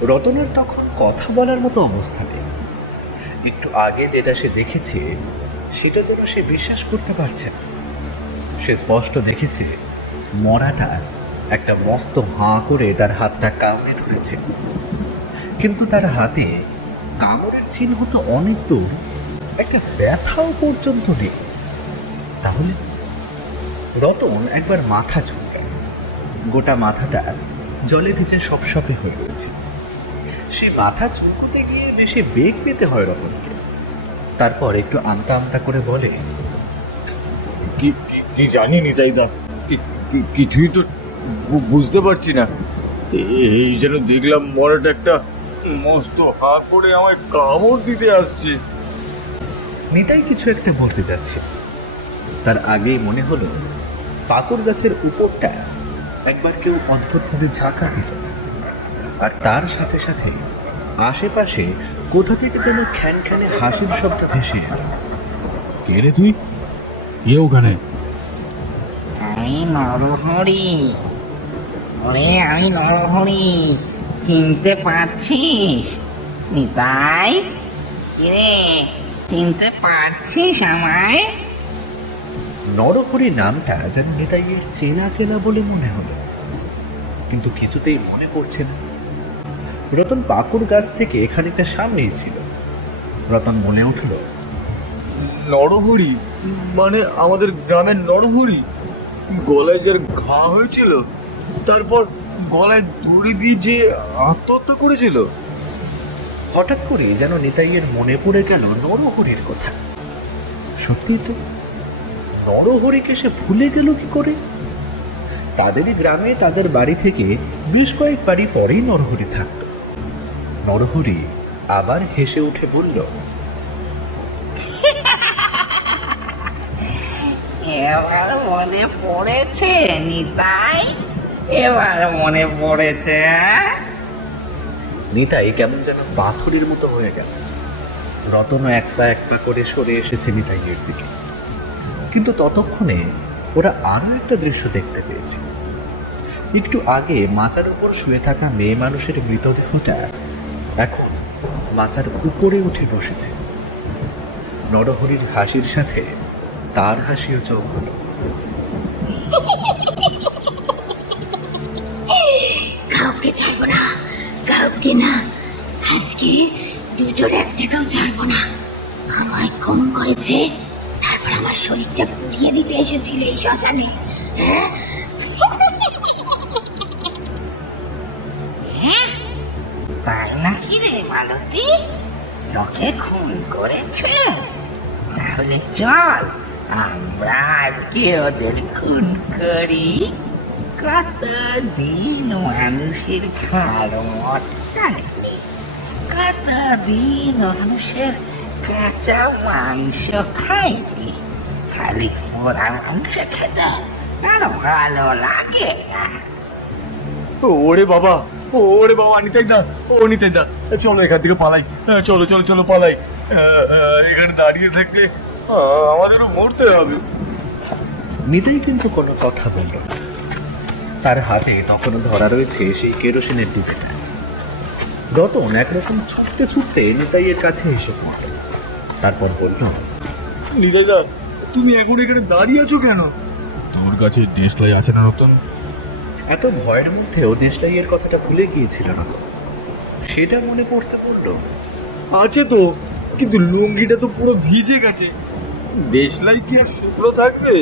রতনের তখন কথা বলার মতো অবস্থা নেই। একটু আগে যেটা সে দেখেছে সেটা যেন সে বিশ্বাস করতে পারছে না। সে স্পষ্ট দেখেছে মরাটা একটা মস্ত হাঁ করে তার হাতটা কামড়ে ধরেছে, কিন্তু তার হাতে কামড়ের চিহ্ন তো অনেক দূর, একটা ব্যথাও পর্যন্ত নেই। তাহলে রতন একবার মাথা চুলকায়। গোটা মাথাটা জলে ভিজে সপসপে হয়ে রয়েছে। সে মাথা চুলকোতে গিয়ে বেশি বেগ পেতে হয় রতনকে। তারপর একটু আমতা আমতা করে বলে, কি কি- কি জানি নিতাইদা, কিছুই তো বুঝতে পারছি না। এই যেন দেখলাম মরাটা একটা মস্ত হা করে আমায় কামড় দিতে আসছে। নিতাই কিছু একটা বলতে যাচ্ছে, তার আগেই মনে হলো পাকুড় গাছের উপরটা একবার কেউ অদ্ভুতভাবে ঝাঁকা দিল, আর তার সাথে সাথে আশেপাশে কোথা থেকে যেন খ্যানখ্যানে হাসির শব্দ ভেসে এলো। কে রে তুই? কে ওখানে? আমি নরহরি। ওরে আমি নরহরি, চিনতে পারছিস? নিতাই, কিরে চিনতে পারছিস আমায়? নরহরি নামটা যেন নিতাইয়ের চেনা চেনা বলে মনে হলো, কিন্তু কিছুতেই মনে পড়ছে না। রতন পাকুড় গাছ থেকে খানিকটা সামনেই ছিল। রতন মনে উঠল, নরহরি মানে আমাদের গ্রামের নরহরি, গলায় যার ঘা হয়েছিল, তারপর গলায় দড়ি দিয়ে যে আত্মহত্যা করেছিল। হঠাৎ করে যেন নিতাইয়ের মনে পড়ে গেল নরহরির কথা। সত্যি তো, নরহরিকে সে ভুলে গেল কি করে? তাদেরই গ্রামে তাদের বাড়ি থেকে বেশ কয়েক বাড়ি পরেই নরহরি থাকত। নরহরি আবার হেসে উঠে বলল, এবার মনে পড়েছে নিতাই, এবার মনে পড়েছে। নিতাই কেমন যেন পাথরের মতো হয়ে গেল। রতনও এক পা করে সরে এসেছে নিতাইয়ের দিকে, কিন্তু ততক্ষণে ওরা আরো একটা দৃশ্য দেখতে পেয়েছে। একটু আগে মাচার উপর শুয়ে থাকা মেয়ে মানুষের মৃতদেহটা এখন মাচার উপরে উঠে বসেছে। নরহরির হাসির সাথে তার হাসিও যোগ হলো। কাউকে ছাড়বো না, কাউকে না। আজকে দুটোর একটাকেও ছাড়বো না। আমায় খুন করেছে, তারপর আমার শরীরটা পুড়িয়ে দিতে এসেছিল এই শ্মশানে। হ্যাঁ, তাই নাকি রে মালতী? তোকে খুন করেছে? তাহলে চল আমরা আজকে ওদের খুন করি। কতদিন মানুষের খাড় মদ খায়নি, কতদিন মানুষের কাঁচা মাংস খায়নি। খালি পোড়া মাংস খেতে আর ভালো লাগে না। ওরে বাবা, ওরে বাবা, নিতাইদা, ও নিতাইদা, চলো এখান থেকে পালাই। চলো চলো চলো পালাই। এখানে দাঁড়িয়ে থাকলে আমাদেরও মরতে হবে। নিতাই কিন্তু কোনো কথা বলল না। তার হাতে তখনও ধরা রয়েছে সেই কেরোসিনের ডিবেটা। রতন একরকম ছুটতে ছুটতে নিতাইয়ের কাছে এসে পড়ল। তারপর বলল, নিতাইদা, তুমি এখন এখানে দাঁড়িয়ে আছো কেন? তোর কাছে দেশলাই আছে না রতন? এত ভয়ের মধ্যেও দেশলাইয়ের কথাটা ভুলে গিয়েছিল রতন। সেটা মনে পড়তে পড়লো। আছে তো, কিন্তু লুঙ্গিটা তো পুরো ভিজে গেছে। দেশলাই কি আর শুকনো থাকবে?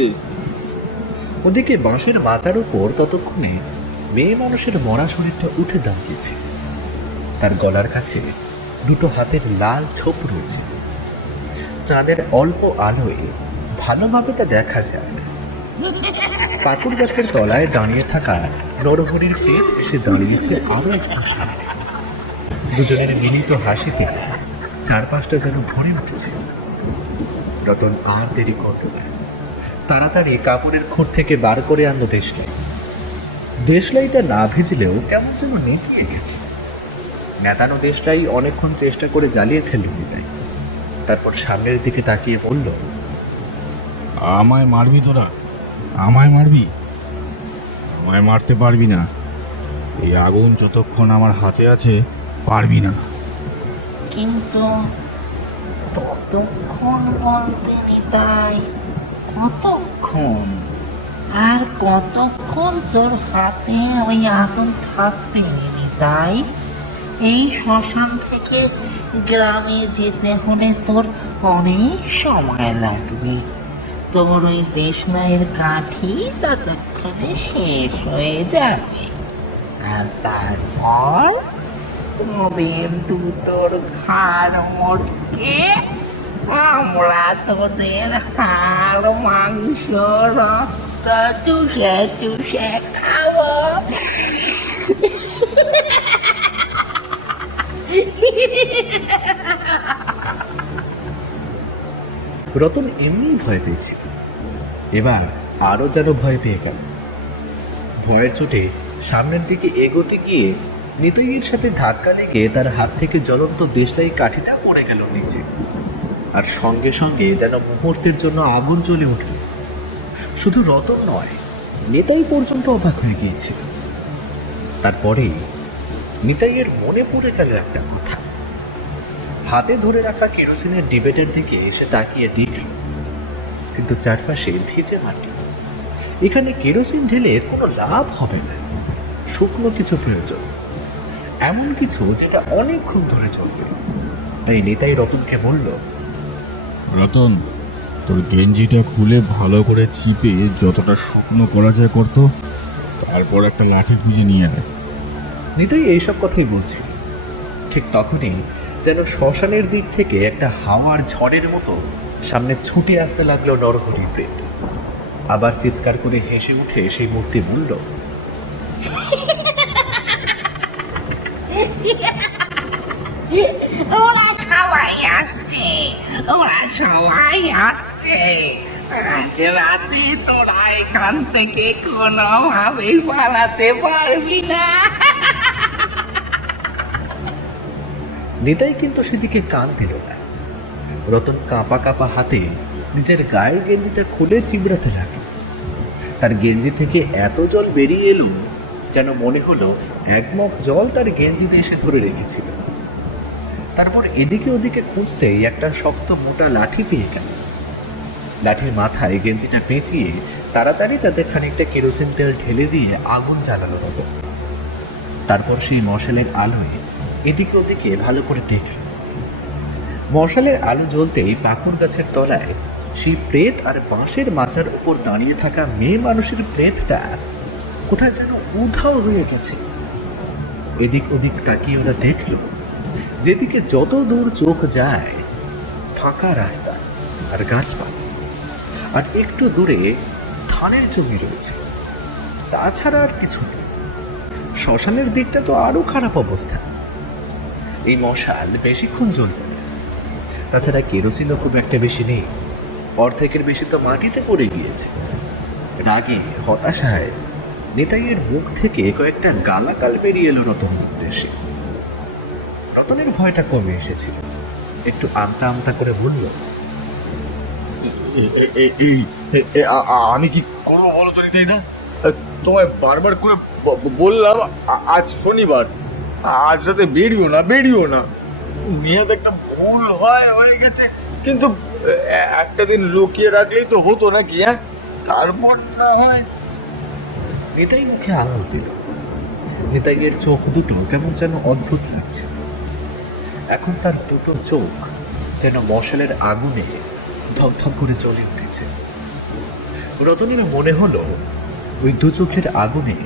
ওদিকে বাঁশের মাচার উপর ততক্ষণে মেয়ে মানুষের মরা শরীরটা উঠে দাঁড়িয়েছে। তার গলার কাছে দুটো হাতের লাল ছোপ রয়েছে। চাঁদের অল্প আলোয় ভালোভাবে তা দেখা যায় না। পাকুড় গাছের তলায় দাঁড়িয়ে থাকা নরহরির পেট এসে দাঁড়িয়েছে আরো একটু সামনে। দুজনের মিলিত হাসিতে চারপাশটা যেন ভরে উঠেছে। রতন আর দেরি করল না, তাড়াতাড়ি কাপড়ের খোঁট থেকে বার করে আনলো দেশলাই। দেশলাইটা না ভিজলেও কেমন যেন নেতিয়ে গেছে। নেতানো দেশলাই অনেকক্ষণ চেষ্টা করে জ্বালিয়ে ফেলল নিতাই। তারপর সামনের দিকে তাকিয়ে বলল, আমায় মারবি তোরা? আমায় মারবি? আমায় মারতে পারবি না। এই আগুন যতক্ষণ আমার হাতে আছে পারবি না। কিন্তু ততক্ষণ বলতে নিতাই, কতক্ষণ? আর কতক্ষণ তোর হাতে ওই আগুন থাকবে নিতাই? এই শ্মশান থেকে গ্রামে যেতে হলে তোর অনেক সময় লাগবে। তোর ওই দেশলাইয়ের কাঠি ততক্ষণে শেষ হয়ে যাবে। আর তারপর তোদের দুটোর ঘাড় মোটকে আমরা তোদের হাড় মাংস রক্ত চুষে চুষে খাবো। রতন এমনি ভয় পেয়েছিল, এবার আরো যেন ভয় পেয়ে গেল। ভয়ের চোটে সামনের দিকে এগোতে গিয়ে নিতাইয়ের সাথে ধাক্কা লেগে তার হাত থেকে জ্বলন্ত দেশলাই কাঠিটা পড়ে গেল নিচে। আর সঙ্গে সঙ্গে যেন মুহূর্তের জন্য আগুন জ্বলে উঠল। শুধু রতন নয়, নিতাই পর্যন্ত অবাক হয়ে গিয়েছিল। তারপরেই নিতাইয়ের মনে পড়ে গেল একটা কথা। হাতে ধরে রাখা কেরোসিনের ডিবেটের দিকে এসে তাকিয়ে দেখল, কিন্তু চারপাশে ভিজে মাটি। এখানে কেরোসিন ঢেলে কোনো লাভ হবে না। শুকনো কিছু প্রয়োজন, এমন কিছু যেটা অনেকক্ষণ ধরে চলবে। তাই নিতাই রতনকে বলল, রতন, তোর গেঞ্জিটা খুলে ভালো করে চিপে যতটা শুকনো করা যায় করতো, তারপর একটা লাঠি খুঁজে নিয়ে আয়। নিতাই এইসব কথাই বলছিল। ঠিক তখনই যেন শ্মশানের দিক থেকে একটা হাওয়ার ঝড়ের মতো সামনে ছুটে আসতে লাগলো নরহরির প্রেত। আবার চিৎকার করে হেসে উঠে সেই মূর্তি বলল, ওরা সবাই আসছে, ওরা সবাই আসছে। আজ রাতে তোরা এখান থেকে কোনোভাবে পালাতে পারবি না। নিতাই কিন্তু সেদিকে কান দিল না। রতন কাঁপা কাঁপা হাতে নিজের গায়ের গেঞ্জিটা খুলে চিবড়াতে লাগলো। তার গেঞ্জি থেকে এত জল বেরিয়ে এলো যেন মনে হলো এক মগ জল তার গেঞ্জিতে এসে ধরে রেখেছিল। তারপর এদিকে ওদিকে খুঁজতেই একটা শক্ত মোটা লাঠি পেয়ে গেল। লাঠির মাথায় গেঞ্জিটা পেঁচিয়ে তাড়াতাড়ি তাতে খানিকটা কেরোসিন তেল ঢেলে দিয়ে আগুন জ্বালানো হলো। তারপর সেই মশালের আলোয় এদিকে ওদিকে ভালো করে দেখল। মশালের আলো জ্বলতেই পাকুড় গাছের তলায় সেই প্রেত আর বাঁশের মাচার উপর দাঁড়িয়ে থাকা মেয়ে মানুষের প্রেতটা কোথায় যেন উধাও হয়ে গেছে। এদিক ওদিক তাকিয়ে ওরা দেখল, যেদিকে যত দূর চোখ যায় ফাঁকা রাস্তা আর গাছপালা, আর একটু দূরে ধানের জমি রয়েছে। তাছাড়া আর কিছু নেই। শ্মশানের দিকটা তো আরো খারাপ অবস্থা। এই মশাল বেশিক্ষণ জ্বলবে না। তাছাড়া কেরোসিনও খুব একটা বেশি নেই, অর্ধেকের বেশি তো মাটিতে পড়ে গিয়েছে। রাগে হতাশায় নিতাইয়ের মুখ থেকে কয়েকটা গালাগাল বেরিয়ে এলো রতনের উদ্দেশ্যে। রতনের ভয়টা কমে এসেছিল, একটু আমতা আমতা করে বলল, আমি কি করবো বলো তো নিতাইদা? তোমায় বারবার করে বললাম আজ শনিবার, আজ রাতে বেরিও না নিহাত একটা ভুল হয়ে গেছে, কিন্তু একটা দিন লুকিয়ে রাখলেই তো হতো নাকি? হ্যাঁ, তারপর না হয়। নিতাই মুখে আঙুল দিল। নিতাইয়ের চোখ দুটো কেমন যেন অদ্ভুত লাগছে। এখন তার দুটো চোখ যেন মশালের আগুনে ধপধপ করে জ্বলে উঠেছে। রতনের মনে হলো ওই দু চোখের আগুনে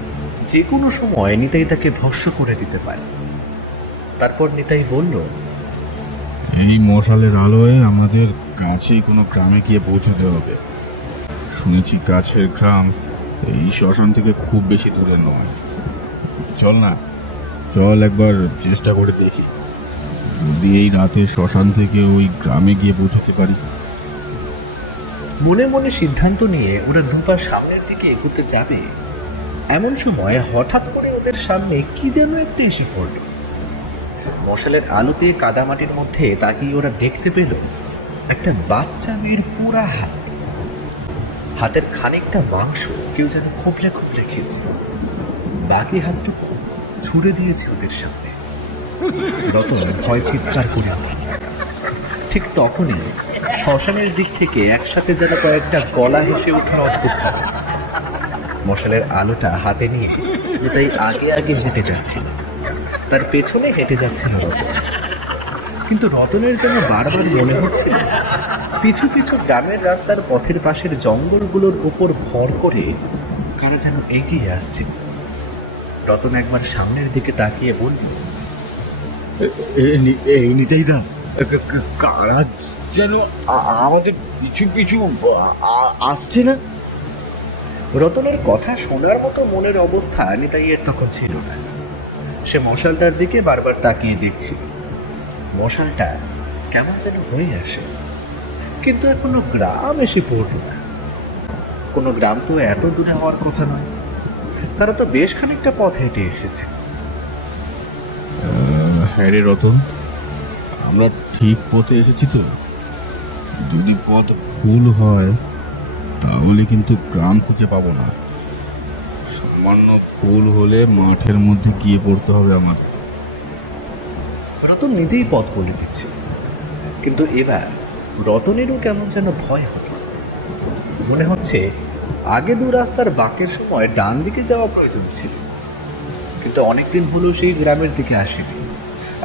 যে কোনো সময় নিতাই তাকে ভস্ম করে দিতে পারে। তারপর নিতাই বলল, এই মশালের আলোয় আমাদের কাছে কোনো গ্রামে গিয়ে পৌঁছতে হবে। শুনেছি কাছের গ্রাম এই শ্মশান থেকে খুব বেশি দূরে নয়। চল একবার চেষ্টা করে দেখি, যদি এই রাতে শ্মশান থেকে ওই গ্রামে গিয়ে পৌঁছতে পারি। মনে মনে সিদ্ধান্ত নিয়ে ওরা দুপা সামনের দিকে এগোতে যাবে, এমন সময় হঠাৎ করে ওদের সামনে কি যেন একটা এসে পড়ল। মশালের আলোতে কাদামাটির মধ্যে তাকিয়ে ওরা দেখতে পেল একটা বাচ্চা মেয়ের পুরা হাত। হাতের খানিকটা মাংস কেউ যেন খুবলে খুবলে খেয়েছে, বাকি হাতটুকু ছুড়ে দিয়েছে ওদের সামনে। রতন ভয় চিৎকার করে উঠল। ঠিক তখনই শ্মশানের দিক থেকে একসাথে যেন কয়েকটা গলা হেসে ওঠার অদ্ভুত হবে। মশালের আলোটা হাতে নিয়ে তাই আগে আগে হেঁটে যাচ্ছিল, তার পেছনে হেঁটে যাচ্ছিল রতন। কিন্তু রতনের যেন বারবার মনে হচ্ছে পিছু পিছু গ্রামের রাস্তার পথের পাশের জঙ্গলগুলোর উপর ভর করে কারা যেন এগিয়ে আসছে। রতন একবার সামনের দিকে তাকিয়ে বলল, এই নিতাইদা, কারা যেন আমাদের পিছু পিছু আসছে না? রতনের কথা শোনার মতো মনের অবস্থা নিতাইয়ের তখন ছিল না। সে মশালটার দিকে বারবার তাকিয়ে দেখছিল। মশালটা কেমন যেন হয়ে আসে, কিন্তু এখনো গ্রাম এসে পড়ল না। কোনো গ্রাম তো এত দূরে হওয়ার কথা নয়, তারা তো বেশ খানিকটা পথ হেঁটে এসেছে। হ্যাঁ রে রতন, আমরা ঠিক পথে এসেছি তো? যদি পথ ভুল হয় তাহলে কিন্তু গ্রাম খুঁজে পাবো না। সামান্য ভুল হলে মাঠের মধ্যে গিয়ে পড়তে হবে আমাদের। রতন নিজেই পথ বলে দিচ্ছে, কিন্তু এবার রতনেরও কেমন যেন ভয় হলো। মনে হচ্ছে আগে দু রাস্তার বাঁকের সময় ডান দিকে যাওয়া প্রয়োজন ছিল, কিন্তু অনেকদিন হলো সেই গ্রামের দিকে আসেনি।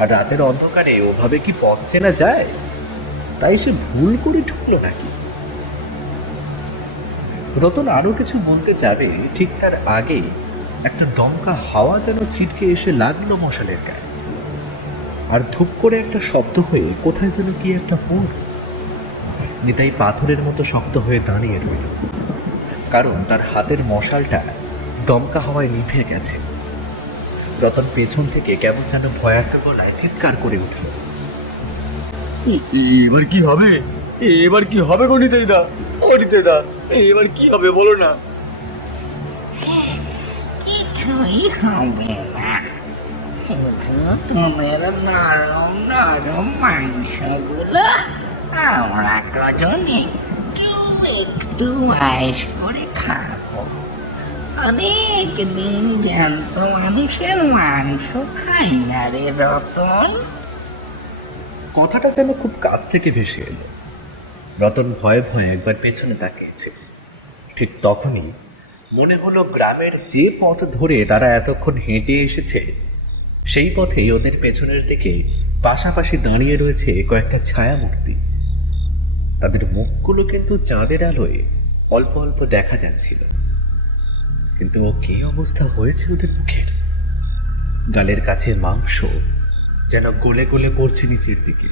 আর রাতের অন্ধকারে ওভাবে কি পথ চেনা যায়? তাই সে ভুল করে ঢুকলো নাকি? রতন আরো কিছু বলতে যাবে, ঠিক তার আগে একটা দমকা হাওয়া যেন ছিটকে এসে লাগলো মশালের গায়ে। আর ধূপ করে একটা শব্দ হয়ে কোথায় যেন কি একটা পড়ল। নিতাই পাথরের মতো শক্ত হয়ে দাঁড়িয়ে রইল, কারণ তার হাতের মশালটা দমকা হাওয়ায় নিভে গেছে। রতন পেছন থেকে কেমন যেন ভয়ার্থ গলায় চিৎকার করে উঠল, এবার কি হবে? এবার কি হবে গো নিতাইদা? ও নিতাইদা, এবার কি হবে বলো না? কিছুই হবে না, শুধু তোমার নরম নরম মাংসগুলো আমরা কজন একটু একটু আয়েস করে খাবো। অনেক দিন জ্যান্ত মানুষের মাংস খাই না রে রতন। কথাটা যেন খুব কাছ থেকে ভেসে এলো। রতন ভয়ে ভয়ে একবার পেছনে তাকিয়েছে। ঠিক তখনই মনে হলো গ্রামের যে পথ ধরে তারা এতক্ষণ হেঁটে এসেছে সেই পথেই ওদের পেছনের দিকে পাশাপাশি দাঁড়িয়ে রয়েছে কয়েকটা ছায়া মূর্তি। তাদের মুখগুলো কিন্তু চাঁদের আলোয় অল্প অল্প দেখা যাচ্ছিল, কিন্তু ও কি অবস্থা হয়েছে ওদের মুখের। গালের কাছে মাংস যেন গলে গলে পড়ছে নিচের দিকে,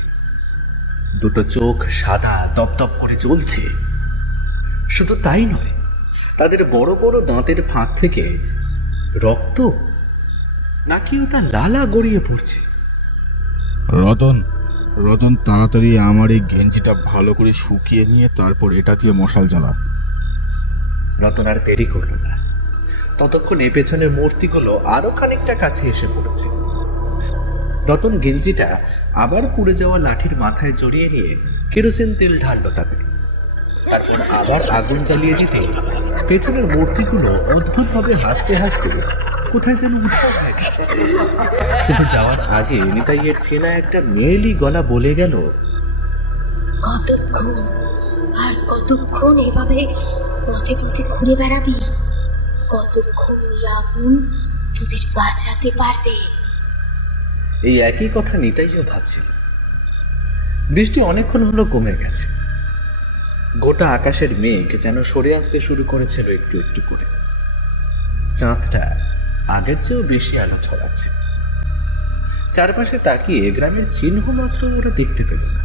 দুটো চোখ সাদা দপদপ করে জ্বলছে। শুধু তাই নয়, তাদের বড় বড় দাঁতের ফাঁক থেকে রক্ত নাকি ওটা লালা গড়িয়ে পড়ছে। রতন রতন তাড়াতাড়ি আমার এই গেঞ্জিটা ভালো করে শুকিয়ে নিয়ে তারপর এটা দিয়ে মশাল জ্বালা। রতন আর দেরি করল না, ততক্ষণে পেছনের মূর্তিগুলো আরো খানিকটা কাছে এসে পড়েছে। রতন গেঞ্জিটা আবার পুড়ে যাওয়া লাঠির মাথায় জড়িয়ে নিয়ে কেরোসিন তেল ঢাললো তাতে। তারপর আবার আগুন জ্বালিয়ে দিতে পেছনের মূর্তিগুলো অদ্ভুতভাবে হাসতে হাসতে কোথায় যেন উঠে গেল। শুধু যাওয়ার আগে নিতাইয়ের চেনা একটা মেয়েলি গলা বলে গেল, কতক্ষণ আর কতক্ষণ এভাবে পথে পথে ঘুরে বেড়াবি? কতক্ষণ ওই আগুন তোদের বাঁচাতে পারবে? এই একই কথা নিতাইও ভাবছিল। বৃষ্টি অনেকক্ষণ হলো কমে গেছে। গোটা আকাশের মেঘ যেন সরে আসতে শুরু করেছিল একটু একটু করে। চাঁদটা আগের চেয়েও বেশি আলো ছড়াচ্ছে। চারপাশে তাকিয়ে গ্রামের চিহ্ন মাত্র ওরা দেখতে পেল না।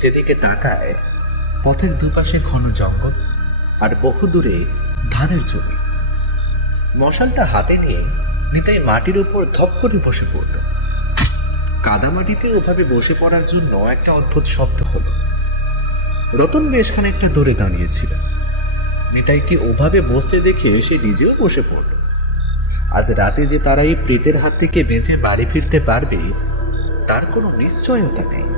যেদিকে তাকায় পথের দুপাশে ঘন জঙ্গল আর বহু দূরে ধানের জমি। মশালটা হাতে নিয়ে নিতাই মাটির উপর ধপ করে বসে পড়ল। কাদামাটিতে ওভাবে বসে পড়ার জন্য একটা অদ্ভুত শব্দ হলো। রতন বেশ খানিকটা দূরে দাঁড়িয়েছিল। নিতাইকে ওভাবে বসতে দেখে সে নিজেও বসে পড়ল। আজ রাতে যে তারা এই প্রেতের হাত থেকে বেঁচে বাড়ি ফিরতে পারবে তার কোনো নিশ্চয়তা নেই।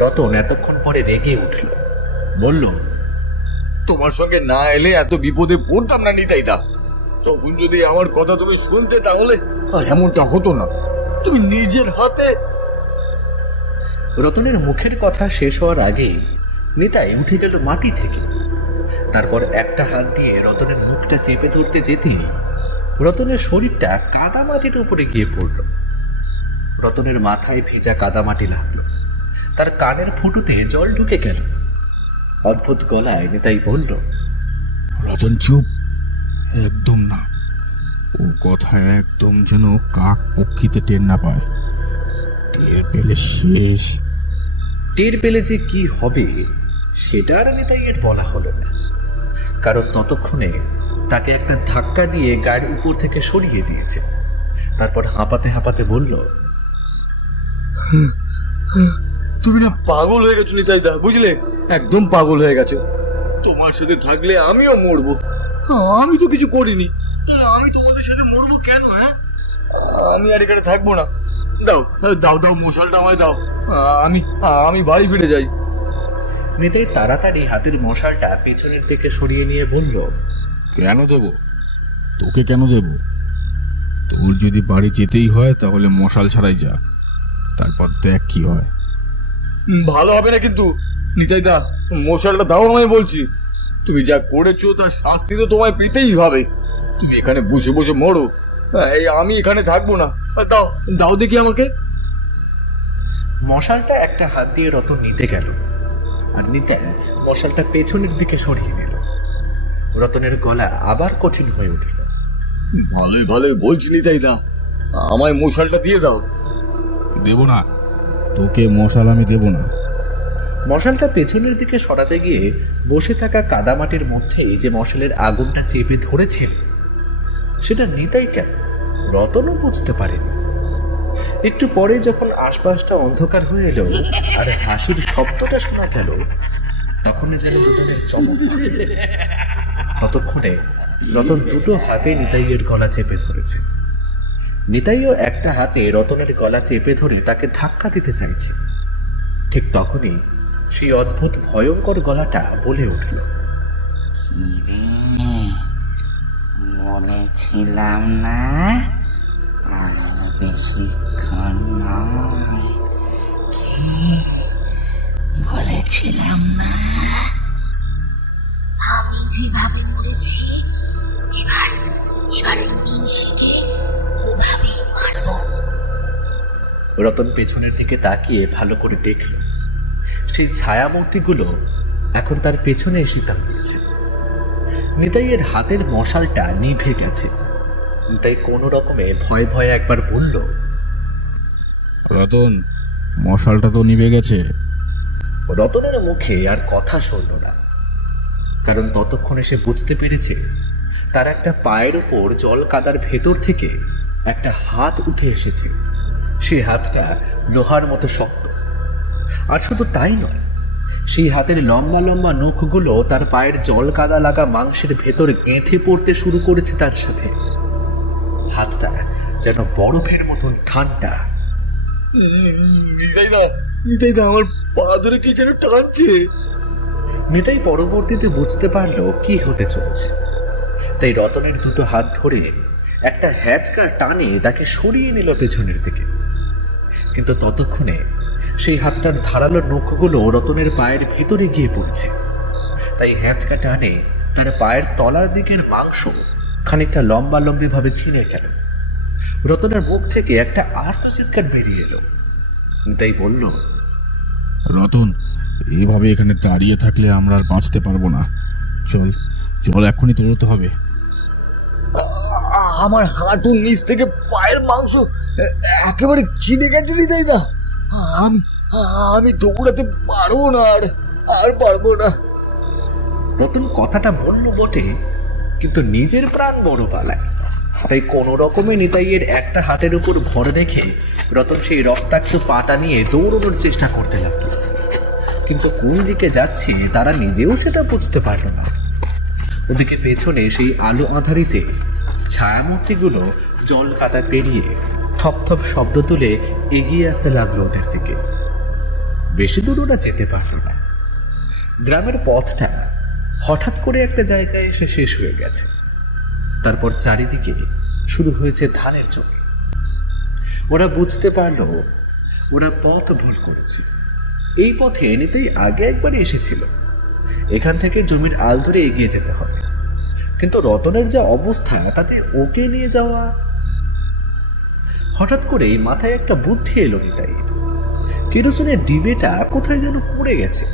রতন এতক্ষণ পরে রেগে উঠল, বলল, তোমার সঙ্গে না এলে এত বিপদে পড়তাম না নিতাইদা। তখন যদি আমার কথা তুমি শুনতে তাহলে আর এমনটা হতো না। তুমি নিজের হাতে। রতনের মুখের কথা শেষ হওয়ার আগেই নিতাই উঠে গেল মাটি থেকে। তারপর একটা হাত দিয়ে রতনের মুখটা চেপে ধরতে যেতেই রতনের শরীরটা কাদামাটির উপরে গিয়ে পড়ল। রতনের মাথায় ভেজা কাদামাটি লাগলো, তার কানের ফুটোতে জল ঢুকে গেল। অদ্ভুত গলায় নিতাই বলল, রতন চুপ, একদম না। ও কথা একদম যেন কাক পক্ষীতে টের না পায়। টের পেলে শেষ। টের পেলে যে কি হবে সেটা আর নিতাইয়ের বলা হলো না, কারণ ততক্ষণে তাকে একটা ধাক্কা দিয়ে গাড়ির উপর থেকে সরিয়ে দিয়েছে। তারপর হাঁপাতে হাঁপাতে বলল, তুমি না পাগল হয়ে গেছো নিতাইদা, বুঝলে? একদম পাগল হয়ে গেছো। তোমার সাথে থাকলে আমিও মরবো। আমি তো কিছু করিনি, তাহলে আমি তোমাদের সাথে মরবো কেন? হ্যাঁ, আমি আর এখানে থাকবো না। দাও দাও দাও, মশালটা আমায় দাও। আমি বাড়ি ফিরে যাই। নিতাই তাড়াতাড়ি হাতের মশালটা পেছনের দিকে সরিয়ে নিয়ে বলল, কেন দেব? তোকে কেন দেব? তোর যদি বাড়ি যেতেই হয় তাহলে মশাল ছাড়াই যা, তারপর দেখ কি হয়। ভালো হবে না কিন্তু নিতাইদা, মশালটা দাও আমায় বলছি। তুমি যা করেছো তার শাস্তি তো তোমায় পেতেই হবে। তুমি এখানে বসে বসে মরো, এই আমি এখানে থাকবো না। দাও দাও দেখি আমাকে। মশালটা একটা হাত দিয়ে রতন নিতে গেল, আর নিতাই মশালটা পেছনের দিকে সরিয়ে নিল। রতনের গলা আবার কঠিন হয়ে উঠল। ভালোই ভালোই বলছি নিতাইদা, আমায় মশালটা দিয়ে দাও। দেব না, তোকে মশাল আমি দেব না। মশালটা পেছনের দিকে সরাতে গিয়ে বসে থাকা কাদামাটির মধ্যেই যে মশালের আগুনটা চেপে ধরেছিল সেটা নিতাই কেন রতনও বুঝতে পারেনি। একটু পরে যখন আশপাশটা অন্ধকার হয়ে এলো আর হাসির শব্দটা শোনা গেল, তখনই যেন দুজনের চমক লাগলো। ততক্ষণে রতন দুটো হাতে নিতাইয়ের গলা চেপে ধরেছে। নিতাইও একটা হাতে রতনের গলা চেপে ধরে তাকে ধাক্কা দিতে চাইছে। ঠিক তখনই সেই অদ্ভুত ভয়ঙ্কর গলাটা বলে উঠল, বলেছিলাম না আর বেশিক্ষণ নয়। বলেছিলাম না আমি যেভাবে মরেছি এবার এবার ওই মিনসিকে ওভাবেই মারবো। রতন পেছনের দিকে তাকিয়ে ভালো করে দেখল, সেই ছায়ামূর্তিগুলো এখন তার পেছনে এসে দাঁড়িয়েছে। নিতাইয়ের হাতের মশালটা নিভে গেছে। নিতাই কোনো রকমে ভয়ে ভয়ে একবার বলল, রতন, মশালটা তো নিভে গেছে। রতনের মুখে আর কথা শুনল না, কারণ ততক্ষণে সে বুঝতে পেরেছে তার একটা পায়ের উপর জল কাদার ভেতর থেকে একটা হাত উঠে এসেছে। সে হাতটা লোহার মতো শক্ত। আর শুধু তাই নয়, সেই হাতের লম্বা লম্বা নখগুলো তার পায়ের জল কাদা লাগা মাংসের ভেতর গেঁথে পড়তে শুরু করেছে তার সাথে। হাতটা যেন বরফের মতন ঠান্ডা। নিতাইদা নিতাইদা, আমার পা ধরে কি যেন টানছে। নিতাই পরবর্তীতে বুঝতে পারলো কি হতে চলেছে। তাই রতনের দুটো হাত ধরে একটা হ্যাচকা টানে তাকে সরিয়ে নিল পেছনের দিকে। কিন্তু ততক্ষণে সেই হাতটার ধারালো নখগুলো রতনের পায়ের ভিতরে গিয়ে পড়েছে। তাই হ্যাচকা টানে তার পায়ের তলার দিকের মাংস খানিকটা লম্বা ভাবে ছিঁড়ে গেল। রতনের মুখ থেকে একটা আর্তচিৎকার বেরিয়ে এলো। তাই বলল, রতন, এভাবে এখানে দাঁড়িয়ে থাকলে আমরা আর বাঁচতে পারবো না। চল চল, এক্ষুনি দৌড়তে হবে। আমার হাঁটুর নিচ থেকে পায়ের মাংস একেবারে ছিঁড়ে গেছে নিতাই দা। আমি আমি দৌড়াতে পারবো না, আর পারবো না। রতন কথাটা বলল বটে, কিন্তু নিজের প্রাণ বড় পালায়। তাই কোনো রকমে নিতাইয়ের একটা হাতের উপর ভর রেখে রতন সেই রক্তাক্ত পাটা নিয়ে দৌড়ানোর চেষ্টা করতে লাগলো। কিন্তু কোন দিকে যাচ্ছে তারা নিজেও সেটা বুঝতে পারল না। ওদিকে পেছনে সেই আলো আঁধারিতে ছায়ামূর্তিগুলো জল কাদা পেরিয়ে থপথপ শব্দ তুলে এগিয়ে আসতে লাগলো ওদের দিকে। বেশি দূর ওরা যেতে পারল না। গ্রামের পথটা হঠাৎ করে একটা জায়গায় এসে শেষ হয়ে গেছে। তারপর চারিদিকে শুরু হয়েছে ধানের জমি। ওরা বুঝতে পারলো ওরা পথ ভুল করেছে। এই পথে এমনিতেই আগে একবার এসেছিল। এখান থেকে জমির আল ধরে এগিয়ে যেতে হবে। কিন্তু রতনের যা অবস্থা তাতে ওকে নিয়ে যাওয়া। হঠাৎ করেই মাথায় একটা বুদ্ধি এলো নিতাইয়ের। কেরোসিনের ডিবেটা কোথায় যেন পড়ে গেছে,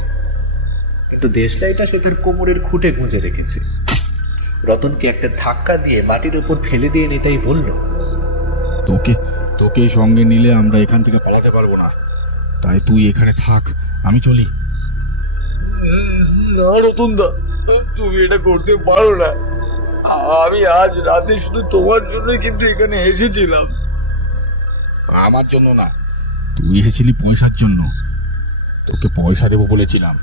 কিন্তু দেশলাইটা সে তার কোমরের খুঁটে গুঁজে রেখেছে। রতনকে একটা ধাক্কা দিয়ে মাটির উপর ফেলে দিয়ে নিতাই বলল, তোকে তোকে সঙ্গে নিলে আমরা এখান থেকে পালাতে পারবো না। তাই তুই এখানে থাক, আমি চলি। না রতন দা, তুমি এটা করতে পারো না। আমি আজ রাতে শুধু তোমার জন্য কিন্তু এখানে এসেছিলাম। আমার জন্য না, তুই এসেছিলি পয়সার জন্য। তোকে পয়সা দেবো বলেছিলাম,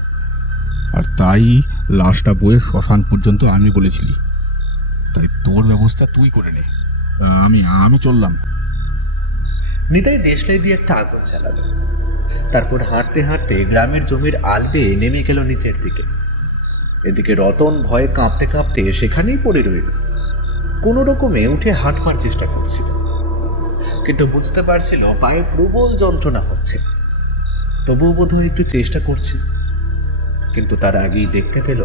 আর তাই লাশটা বয়ে শ্মশান পর্যন্ত আমি বলেছিলি। তুই তোর ব্যবস্থা তুই করে নে, আমি চললাম। নিতাই দেশলাই দিয়ে একটা আগুন চালালো। তারপর হাঁটতে হাঁটতে গ্রামের জমির আল বেয়ে নেমে গেল নিচের দিকে। এদিকে রতন ভয়ে কাঁপতে কাঁপতে সেখানেই পড়ে রইল। কোনো রকমে উঠে হাঁটবার চেষ্টা করছিল, কিন্তু বুঝতে পারছিল পায়ে প্রবল যন্ত্রণা হচ্ছে। তবুও বোধহয় একটু চেষ্টা করছে। কিন্তু তার আগেই দেখতে পেল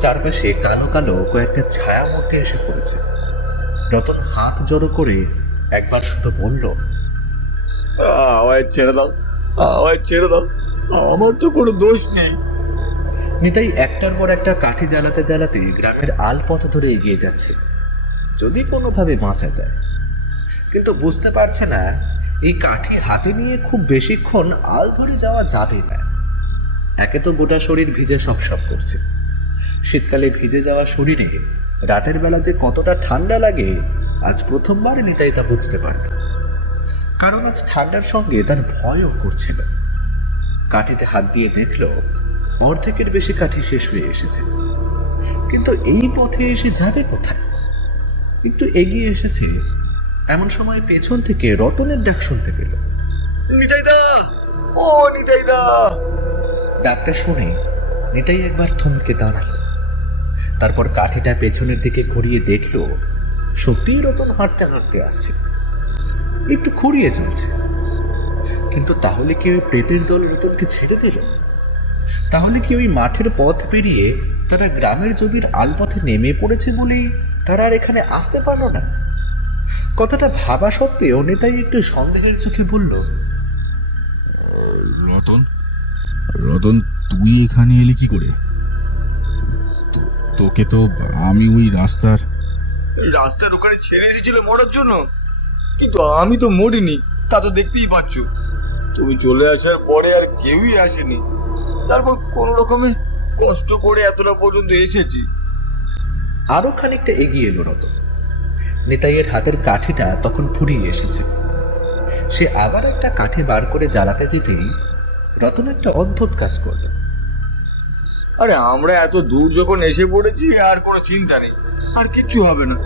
চারপাশে কালো কালো কয়েকটা ছায়া মূর্তি এসে পড়েছে। রতন হাত জড়ো করে একবার শুধু বলল, আমায় ছেড়ে দাও, আমায় ছেড়ে দাও, আমার তো কোনো দোষ নেই। নিতাই একটার পর একটা কাঠি জ্বালাতে জ্বালাতে গ্রামের আল পথ ধরে এগিয়ে যাচ্ছে, যদি কোনোভাবে বাঁচা যায়। কিন্তু বুঝতে পারছে না এই কাঠি হাতে নিয়ে খুব বেশিক্ষণ আল ধরে যাওয়া যাবে না। একে তো গোটা শরীর ভিজে সব করছে। শীতকালে ভিজে যাওয়া শরীরে রাতের বেলা যে কতটা ঠান্ডা লাগে আজ প্রথমবার নিতাই তা বুঝতে পারল। কারণ আজ ঠান্ডার সঙ্গে তার ভয়ও করছিল। কাঠিতে হাত দিয়ে দেখল অর্ধেকের বেশি কাঠি শেষ হয়ে এসেছে। কিন্তু এই পথে এসে যাবে কোথায়? একটু এগিয়ে এসেছে, এমন সময় পেছন থেকে রতনের ডাক শুনতে পেল। নিতাই দা, ও নিতাই দা। ডাকটা শুনে নিতাই একবার থমকে দাঁড়ালো। তারপর কাঠিটা পেছনের দিকে ঘুরিয়ে দেখল সত্যিই রতন হাঁটতে হাঁটতে আসছে, একটু খুঁড়িয়ে চলছে। কিন্তু তাহলে কি ওই প্রেতের দল রতনকে ছেড়ে দিল? তাহলে কি ওই মাঠের পথ পেরিয়ে তারা গ্রামের জমির আলপথে নেমে পড়েছে বলেই তারা আর এখানে আসতে পারল না? কথাটা ভাবা সত্ত্বেও নেতাই একটু সন্দেহের চোখে বলল, রতন, রতন, তুই এখানে এলি কি করে? তোকে তো আমি ওই রাস্তার ওখানে ছেড়ে এসেছিল মরার জন্য, কিন্তু আমি তো মরিনি, তা তো দেখতেই পাচ্ছ। তুমি চলে আসার পরে আর কেউই আসেনি। তারপর কোনো রকমে কষ্ট করে এতটা পর্যন্ত এসেছি। আরো খানিকটা এগিয়ে এলো রতন। নিতাইয়ের হাতের কাঠিটা তখন ফুরিয়ে এসেছে। সে আবার একটা কাঠি বার করে জ্বালাতে যেতেই রতন একটা অদ্ভুত কাজ করল। আরে আমরা এত দূর যখন এসে পড়েছি আর কোনো চিন্তা নেই, আর কিচ্ছু হবে না।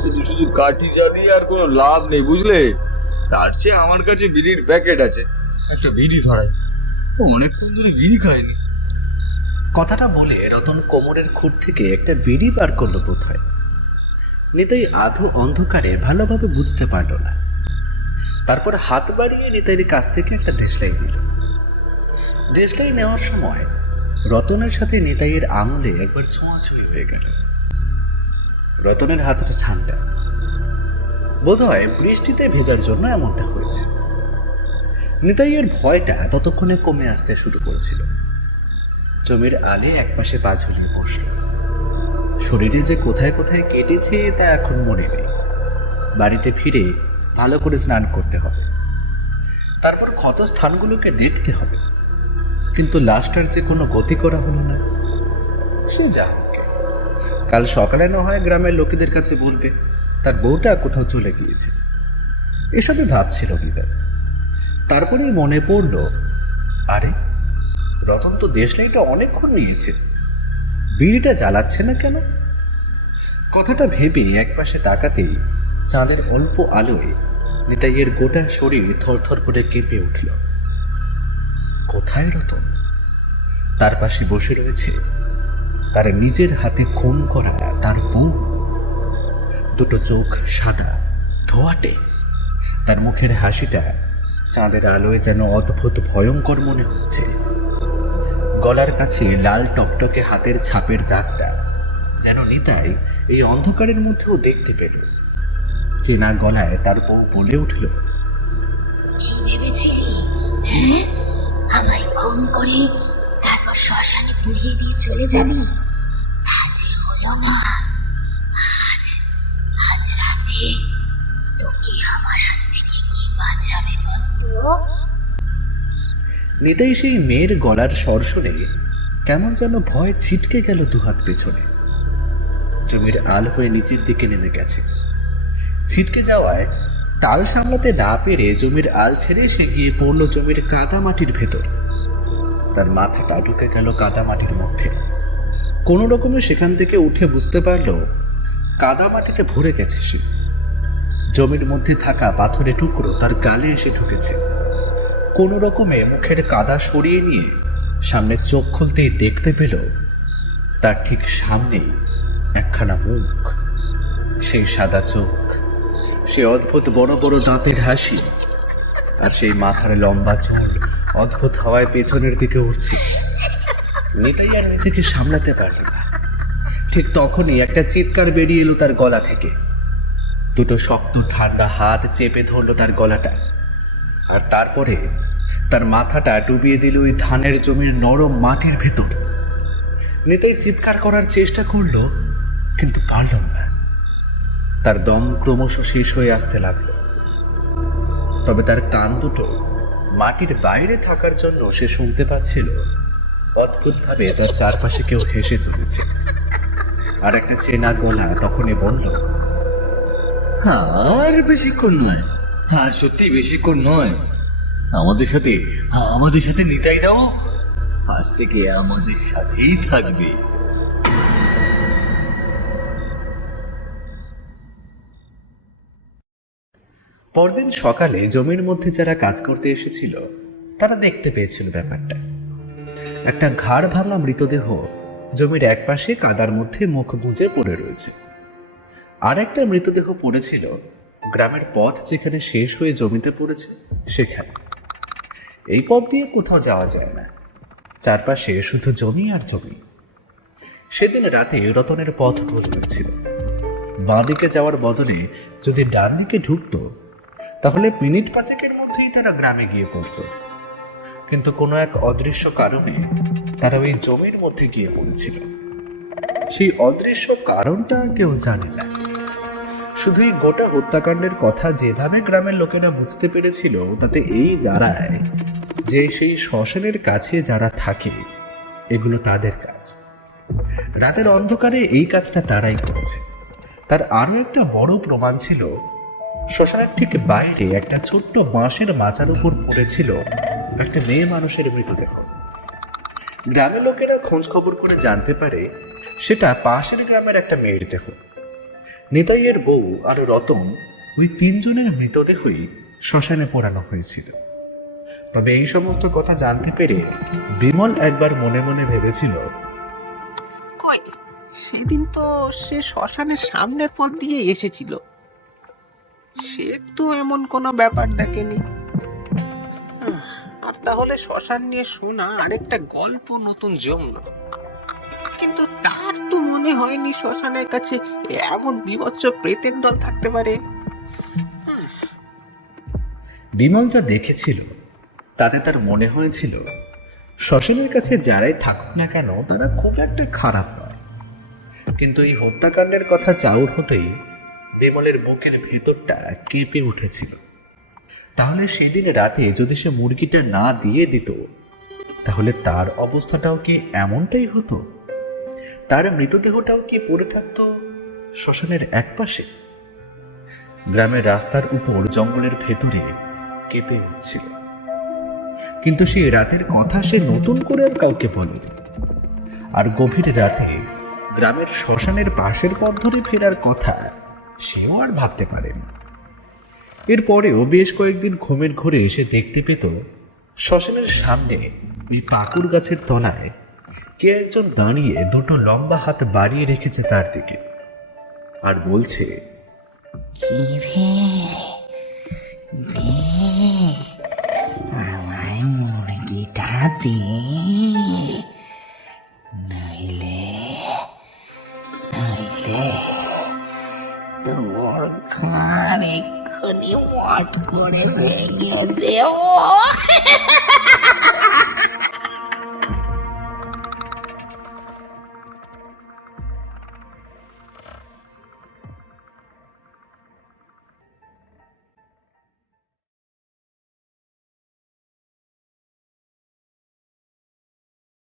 শুধু শুধু কাঠি জ্বালিয়ে আর কোনো লাভ নেই, বুঝলে? তার চেয়ে আমার কাছে বিড়ির প্যাকেট আছে, একটা বিড়ি ধরাই। অনেকক্ষণ ধরে বিড়ি খাইনি। কথাটা বলে রতন কোমরের খুঁট থেকে একটা বিড়ি বার করলো বোধহয়। নিতাই আধো অন্ধকারে ভালোভাবে বুঝতে পারল না। তারপর হাত বাড়িয়ে নিতাইয়ের কাছ থেকে একটা দেশলাই নিল। দেশলাই নেওয়ার সময় রতনের সাথে নিতাইয়ের আঙুলে একবার ছোঁয়াছুঁই হয়ে গেল। রতনের হাতটা ঠান্ডা, বোধহয় বৃষ্টিতে ভেজার জন্য এমনটা হয়েছে। নিতাইয়ের ভয়টা ততক্ষণে কমে আসতে শুরু করেছিল। জমির আলে একপাশে পা ঝুলিয়ে বসল। শরীরে যে কোথায় কোথায় কেটেছে তা এখন মনে নেই। বাড়িতে ফিরে ভালো করে স্নান করতে হবে, তারপর ক্ষত স্থানগুলোকে দেখতে হবে। কিন্তু লাশটার যে কোনো গতি করা হলো না। সে যা হোক, কাল সকালে না হয় গ্রামের লোকেদের কাছে বলবে তার বউটা কোথাও চলে গিয়েছে। এসবই ভাবছিল হৃদয়। তারপরেই মনে পড়ল, আরে রতন তো দেশলাইটা অনেকক্ষণ নিয়েছে, বিড়িটা জ্বালাচ্ছে না কেন? কথাটা ভেবে একপাশে তাকাতেই চাঁদের অল্প আলোয় নিতাইয়ের গোটা শরীর থরথর করে কেঁপে উঠল। কোথায় রতন? তার পাশে বসে রয়েছে তার নিজের হাতে খুন করা তার বউ। দুটো চোখ সাদা ধোয়াটে, তার মুখের হাসিটা চাঁদের আলোয় যেন অদ্ভুত ভয়ঙ্কর মনে হচ্ছে। গলার কাছে লাল টকটকে হাতের ছাপের দাগটা যেন নিতাই এই অন্ধকারের মধ্যেও দেখতে পেল। চেনা গলায় তার বউ বলে উঠল, কি ভেবেছিলি? হ্যাঁ, আমায় খুন করে তারপর শ্মশানে পুড়িয়ে দিয়ে চলে যাবি? আজ হলো না। আজ রাতে তোকে আমার হাত থেকে কি বাঁচাবে বলতো? নিতাই সেই মেয়ের গলার স্বর শুনে কেমন যেন ভয় ছিটকে গেল দুহাত পেছনে। জমির আল হয়ে নিচের দিকে নেমে গেছে। ছিটকে যাওয়ায় তাল সামলাতে না পেরে জমির আল ছেড়ে সে গিয়ে পড়ল জমির কাদা মাটির ভেতর। তার মাথাটা ঢুকে গেল কাদা মাটির মধ্যে। কোনো রকমে সেখান থেকে উঠে বুঝতে পারল কাদা মাটিতে ভরে গেছে সে। জমির মধ্যে থাকা পাথরের টুকরো তার গালে এসে ঢুকেছে। কোনো রকমে মুখের কাদা সরিয়ে নিয়ে সামনে চোখ খুলতেই দেখতে পেল তার ঠিক সামনেই একখানা মুখ। সেই সাদা চোখ, সে অদ্ভুত বড় বড় দাঁতের হাসি, আর সেই মাথার লম্বা চুল অদ্ভুত হাওয়ায় পেছনের দিকে উঠছে। নিতাই আর নিজেকে সামলাতে পারল না। ঠিক তখনই একটা চিৎকার বেরিয়ে এলো তার গলা থেকে। দুটো শক্ত ঠান্ডা হাত চেপে ধরল তার গলাটা, আর তারপরে তার মাথাটা ডুবিয়ে দিল ওই ধানের জমির নরম মাটির ভেতর। নিতাই চিৎকার করার চেষ্টা করলো, কিন্তু পারল না। তার দম ক্রমশ শেষ হয়ে আসতে লাগলো। তবে তার কান দুটো মাটির বাইরে থাকার জন্য সে শুনতে পাচ্ছিল অদ্ভুতভাবে তার চারপাশে কেউ হেসে চলেছে। আর একটা চেনা গলা তখনই বলল, আর বেশিক্ষণ নয়, আর সত্যি বেশিক্ষণ নয়। আমাদের সাথে নিতাই দাও আজ থেকে আমাদের সাথেই থাকবে। পরদিন সকালে জমির মধ্যে যারা কাজ করতে এসেছিল তারা দেখতে পেয়েছিল ব্যাপারটা। একটা ঘাড় ভাঙা মৃতদেহ জমির একপাশে কাদার মধ্যে মুখ গুঁজে পড়ে রয়েছে। আর একটা মৃতদেহ পড়েছিল গ্রামের পথ যেখানে শেষ হয়ে জমিতে পড়েছে সেখানে। এই পথ দিয়ে কোথাও যাওয়া যায় না, চারপাশে শুধু জমি আর জমি। সেদিন রাতে রতনের পথ ভুল হয়েছিল। বাঁ দিকে যাওয়ার বদলে যদি ডান দিকে ঢুকতো তাহলে মিনিট পাঁচেকের মধ্যেই তারা গ্রামে গিয়ে পড়তো। কিন্তু কোনো এক অদৃশ্য কারণে তারা ওই জমির মধ্যে গিয়ে পড়েছিল। সেই অদৃশ্য কারণটা কেউ জানে না। শুধু এই গোটা হত্যাকাণ্ডের কথা যেভাবে গ্রামের লোকেরা বুঝতে পেরেছিল তাতে এই দাঁড়ায় যে সেই শ্মশানের কাছে যারা থাকে এগুলো তাদের কাজ। রাতের অন্ধকারে এই কাজটা তারাই করেছে। তার আরো একটা বড় প্রমাণ ছিল শ্মশানের ঠিক বাইরে একটা ছোট্ট বাঁশের মাচার উপর পড়েছিল একটা মেয়ে মানুষের মৃতদেহ। গ্রামের লোকেরা খোঁজ খবর করে জানতে পারে সেটা পাশের গ্রামের একটা মেয়ের দেহ। নিতাইয়ের বউ আর রতন ওই তিনজনের মৃতদেহই শ্মশানে পোড়ানো হয়েছিল। তবে এই সমস্ত কথা জানতে পেরে বিমল একবার মনে মনে ভেবেছিল, কই সেদিন তো সে শ্মশানের সামনের পথ দিয়ে এসেছিল, সে তো এমন কোনো ব্যাপার দেখেনি। আর তাহলে শ্মশান নিয়ে শোনা আরেকটা গল্প নতুন জমলো, কিন্তু তার তো মনে হয়নি শ্মশানের কাছে এমন বিভৎস প্রেতের দল থাকতে পারে। বিমল যা দেখেছিল তাতে তার মনে হয়েছিল শ্মশানের কাছে যারাই থাকুক না কেন তারা খুব একটা খারাপ নয়। কিন্তু এই হত্যাকাণ্ডের কথা চাউর হতেই বিমলের বুকের ভেতরটা কেঁপে উঠেছিল। তাহলে সেদিন রাতে যদি সে মুরগিটা না দিয়ে দিত, তাহলে তার অবস্থাটাও কি এমনটাই হতো? তার মৃতদেহটাও কি পড়ে থাকতো শ্মশানের একপাশে? গ্রামের রাস্তার উপর জঙ্গলের ভেতরে কেঁপে উঠছিল, কিন্তু সেই রাতের কথা সে নতুন করে আর কাউকে বলেনি। আর গভীর রাতে গ্রামের শ্মশানের পাশের পথ ধরে ফেরার কথা সেও আর ভাবতে পারেনি। এরপরেও বেশ কয়েকদিন ঘুমের ঘোরে এসে দেখতে পেত শ্মশানের সামনে ওই পাকুর গাছের তলায় কে একজন দাঁড়িয়ে দুটো লম্বা হাত বাড়িয়ে রেখেছে তার দিকে, আর বলছে, কি রে, দে আমায় মুরগিটা দে, নইলে নইলে তোর ঘাড় এক্ষুনি মট করে ভেঙে দেব।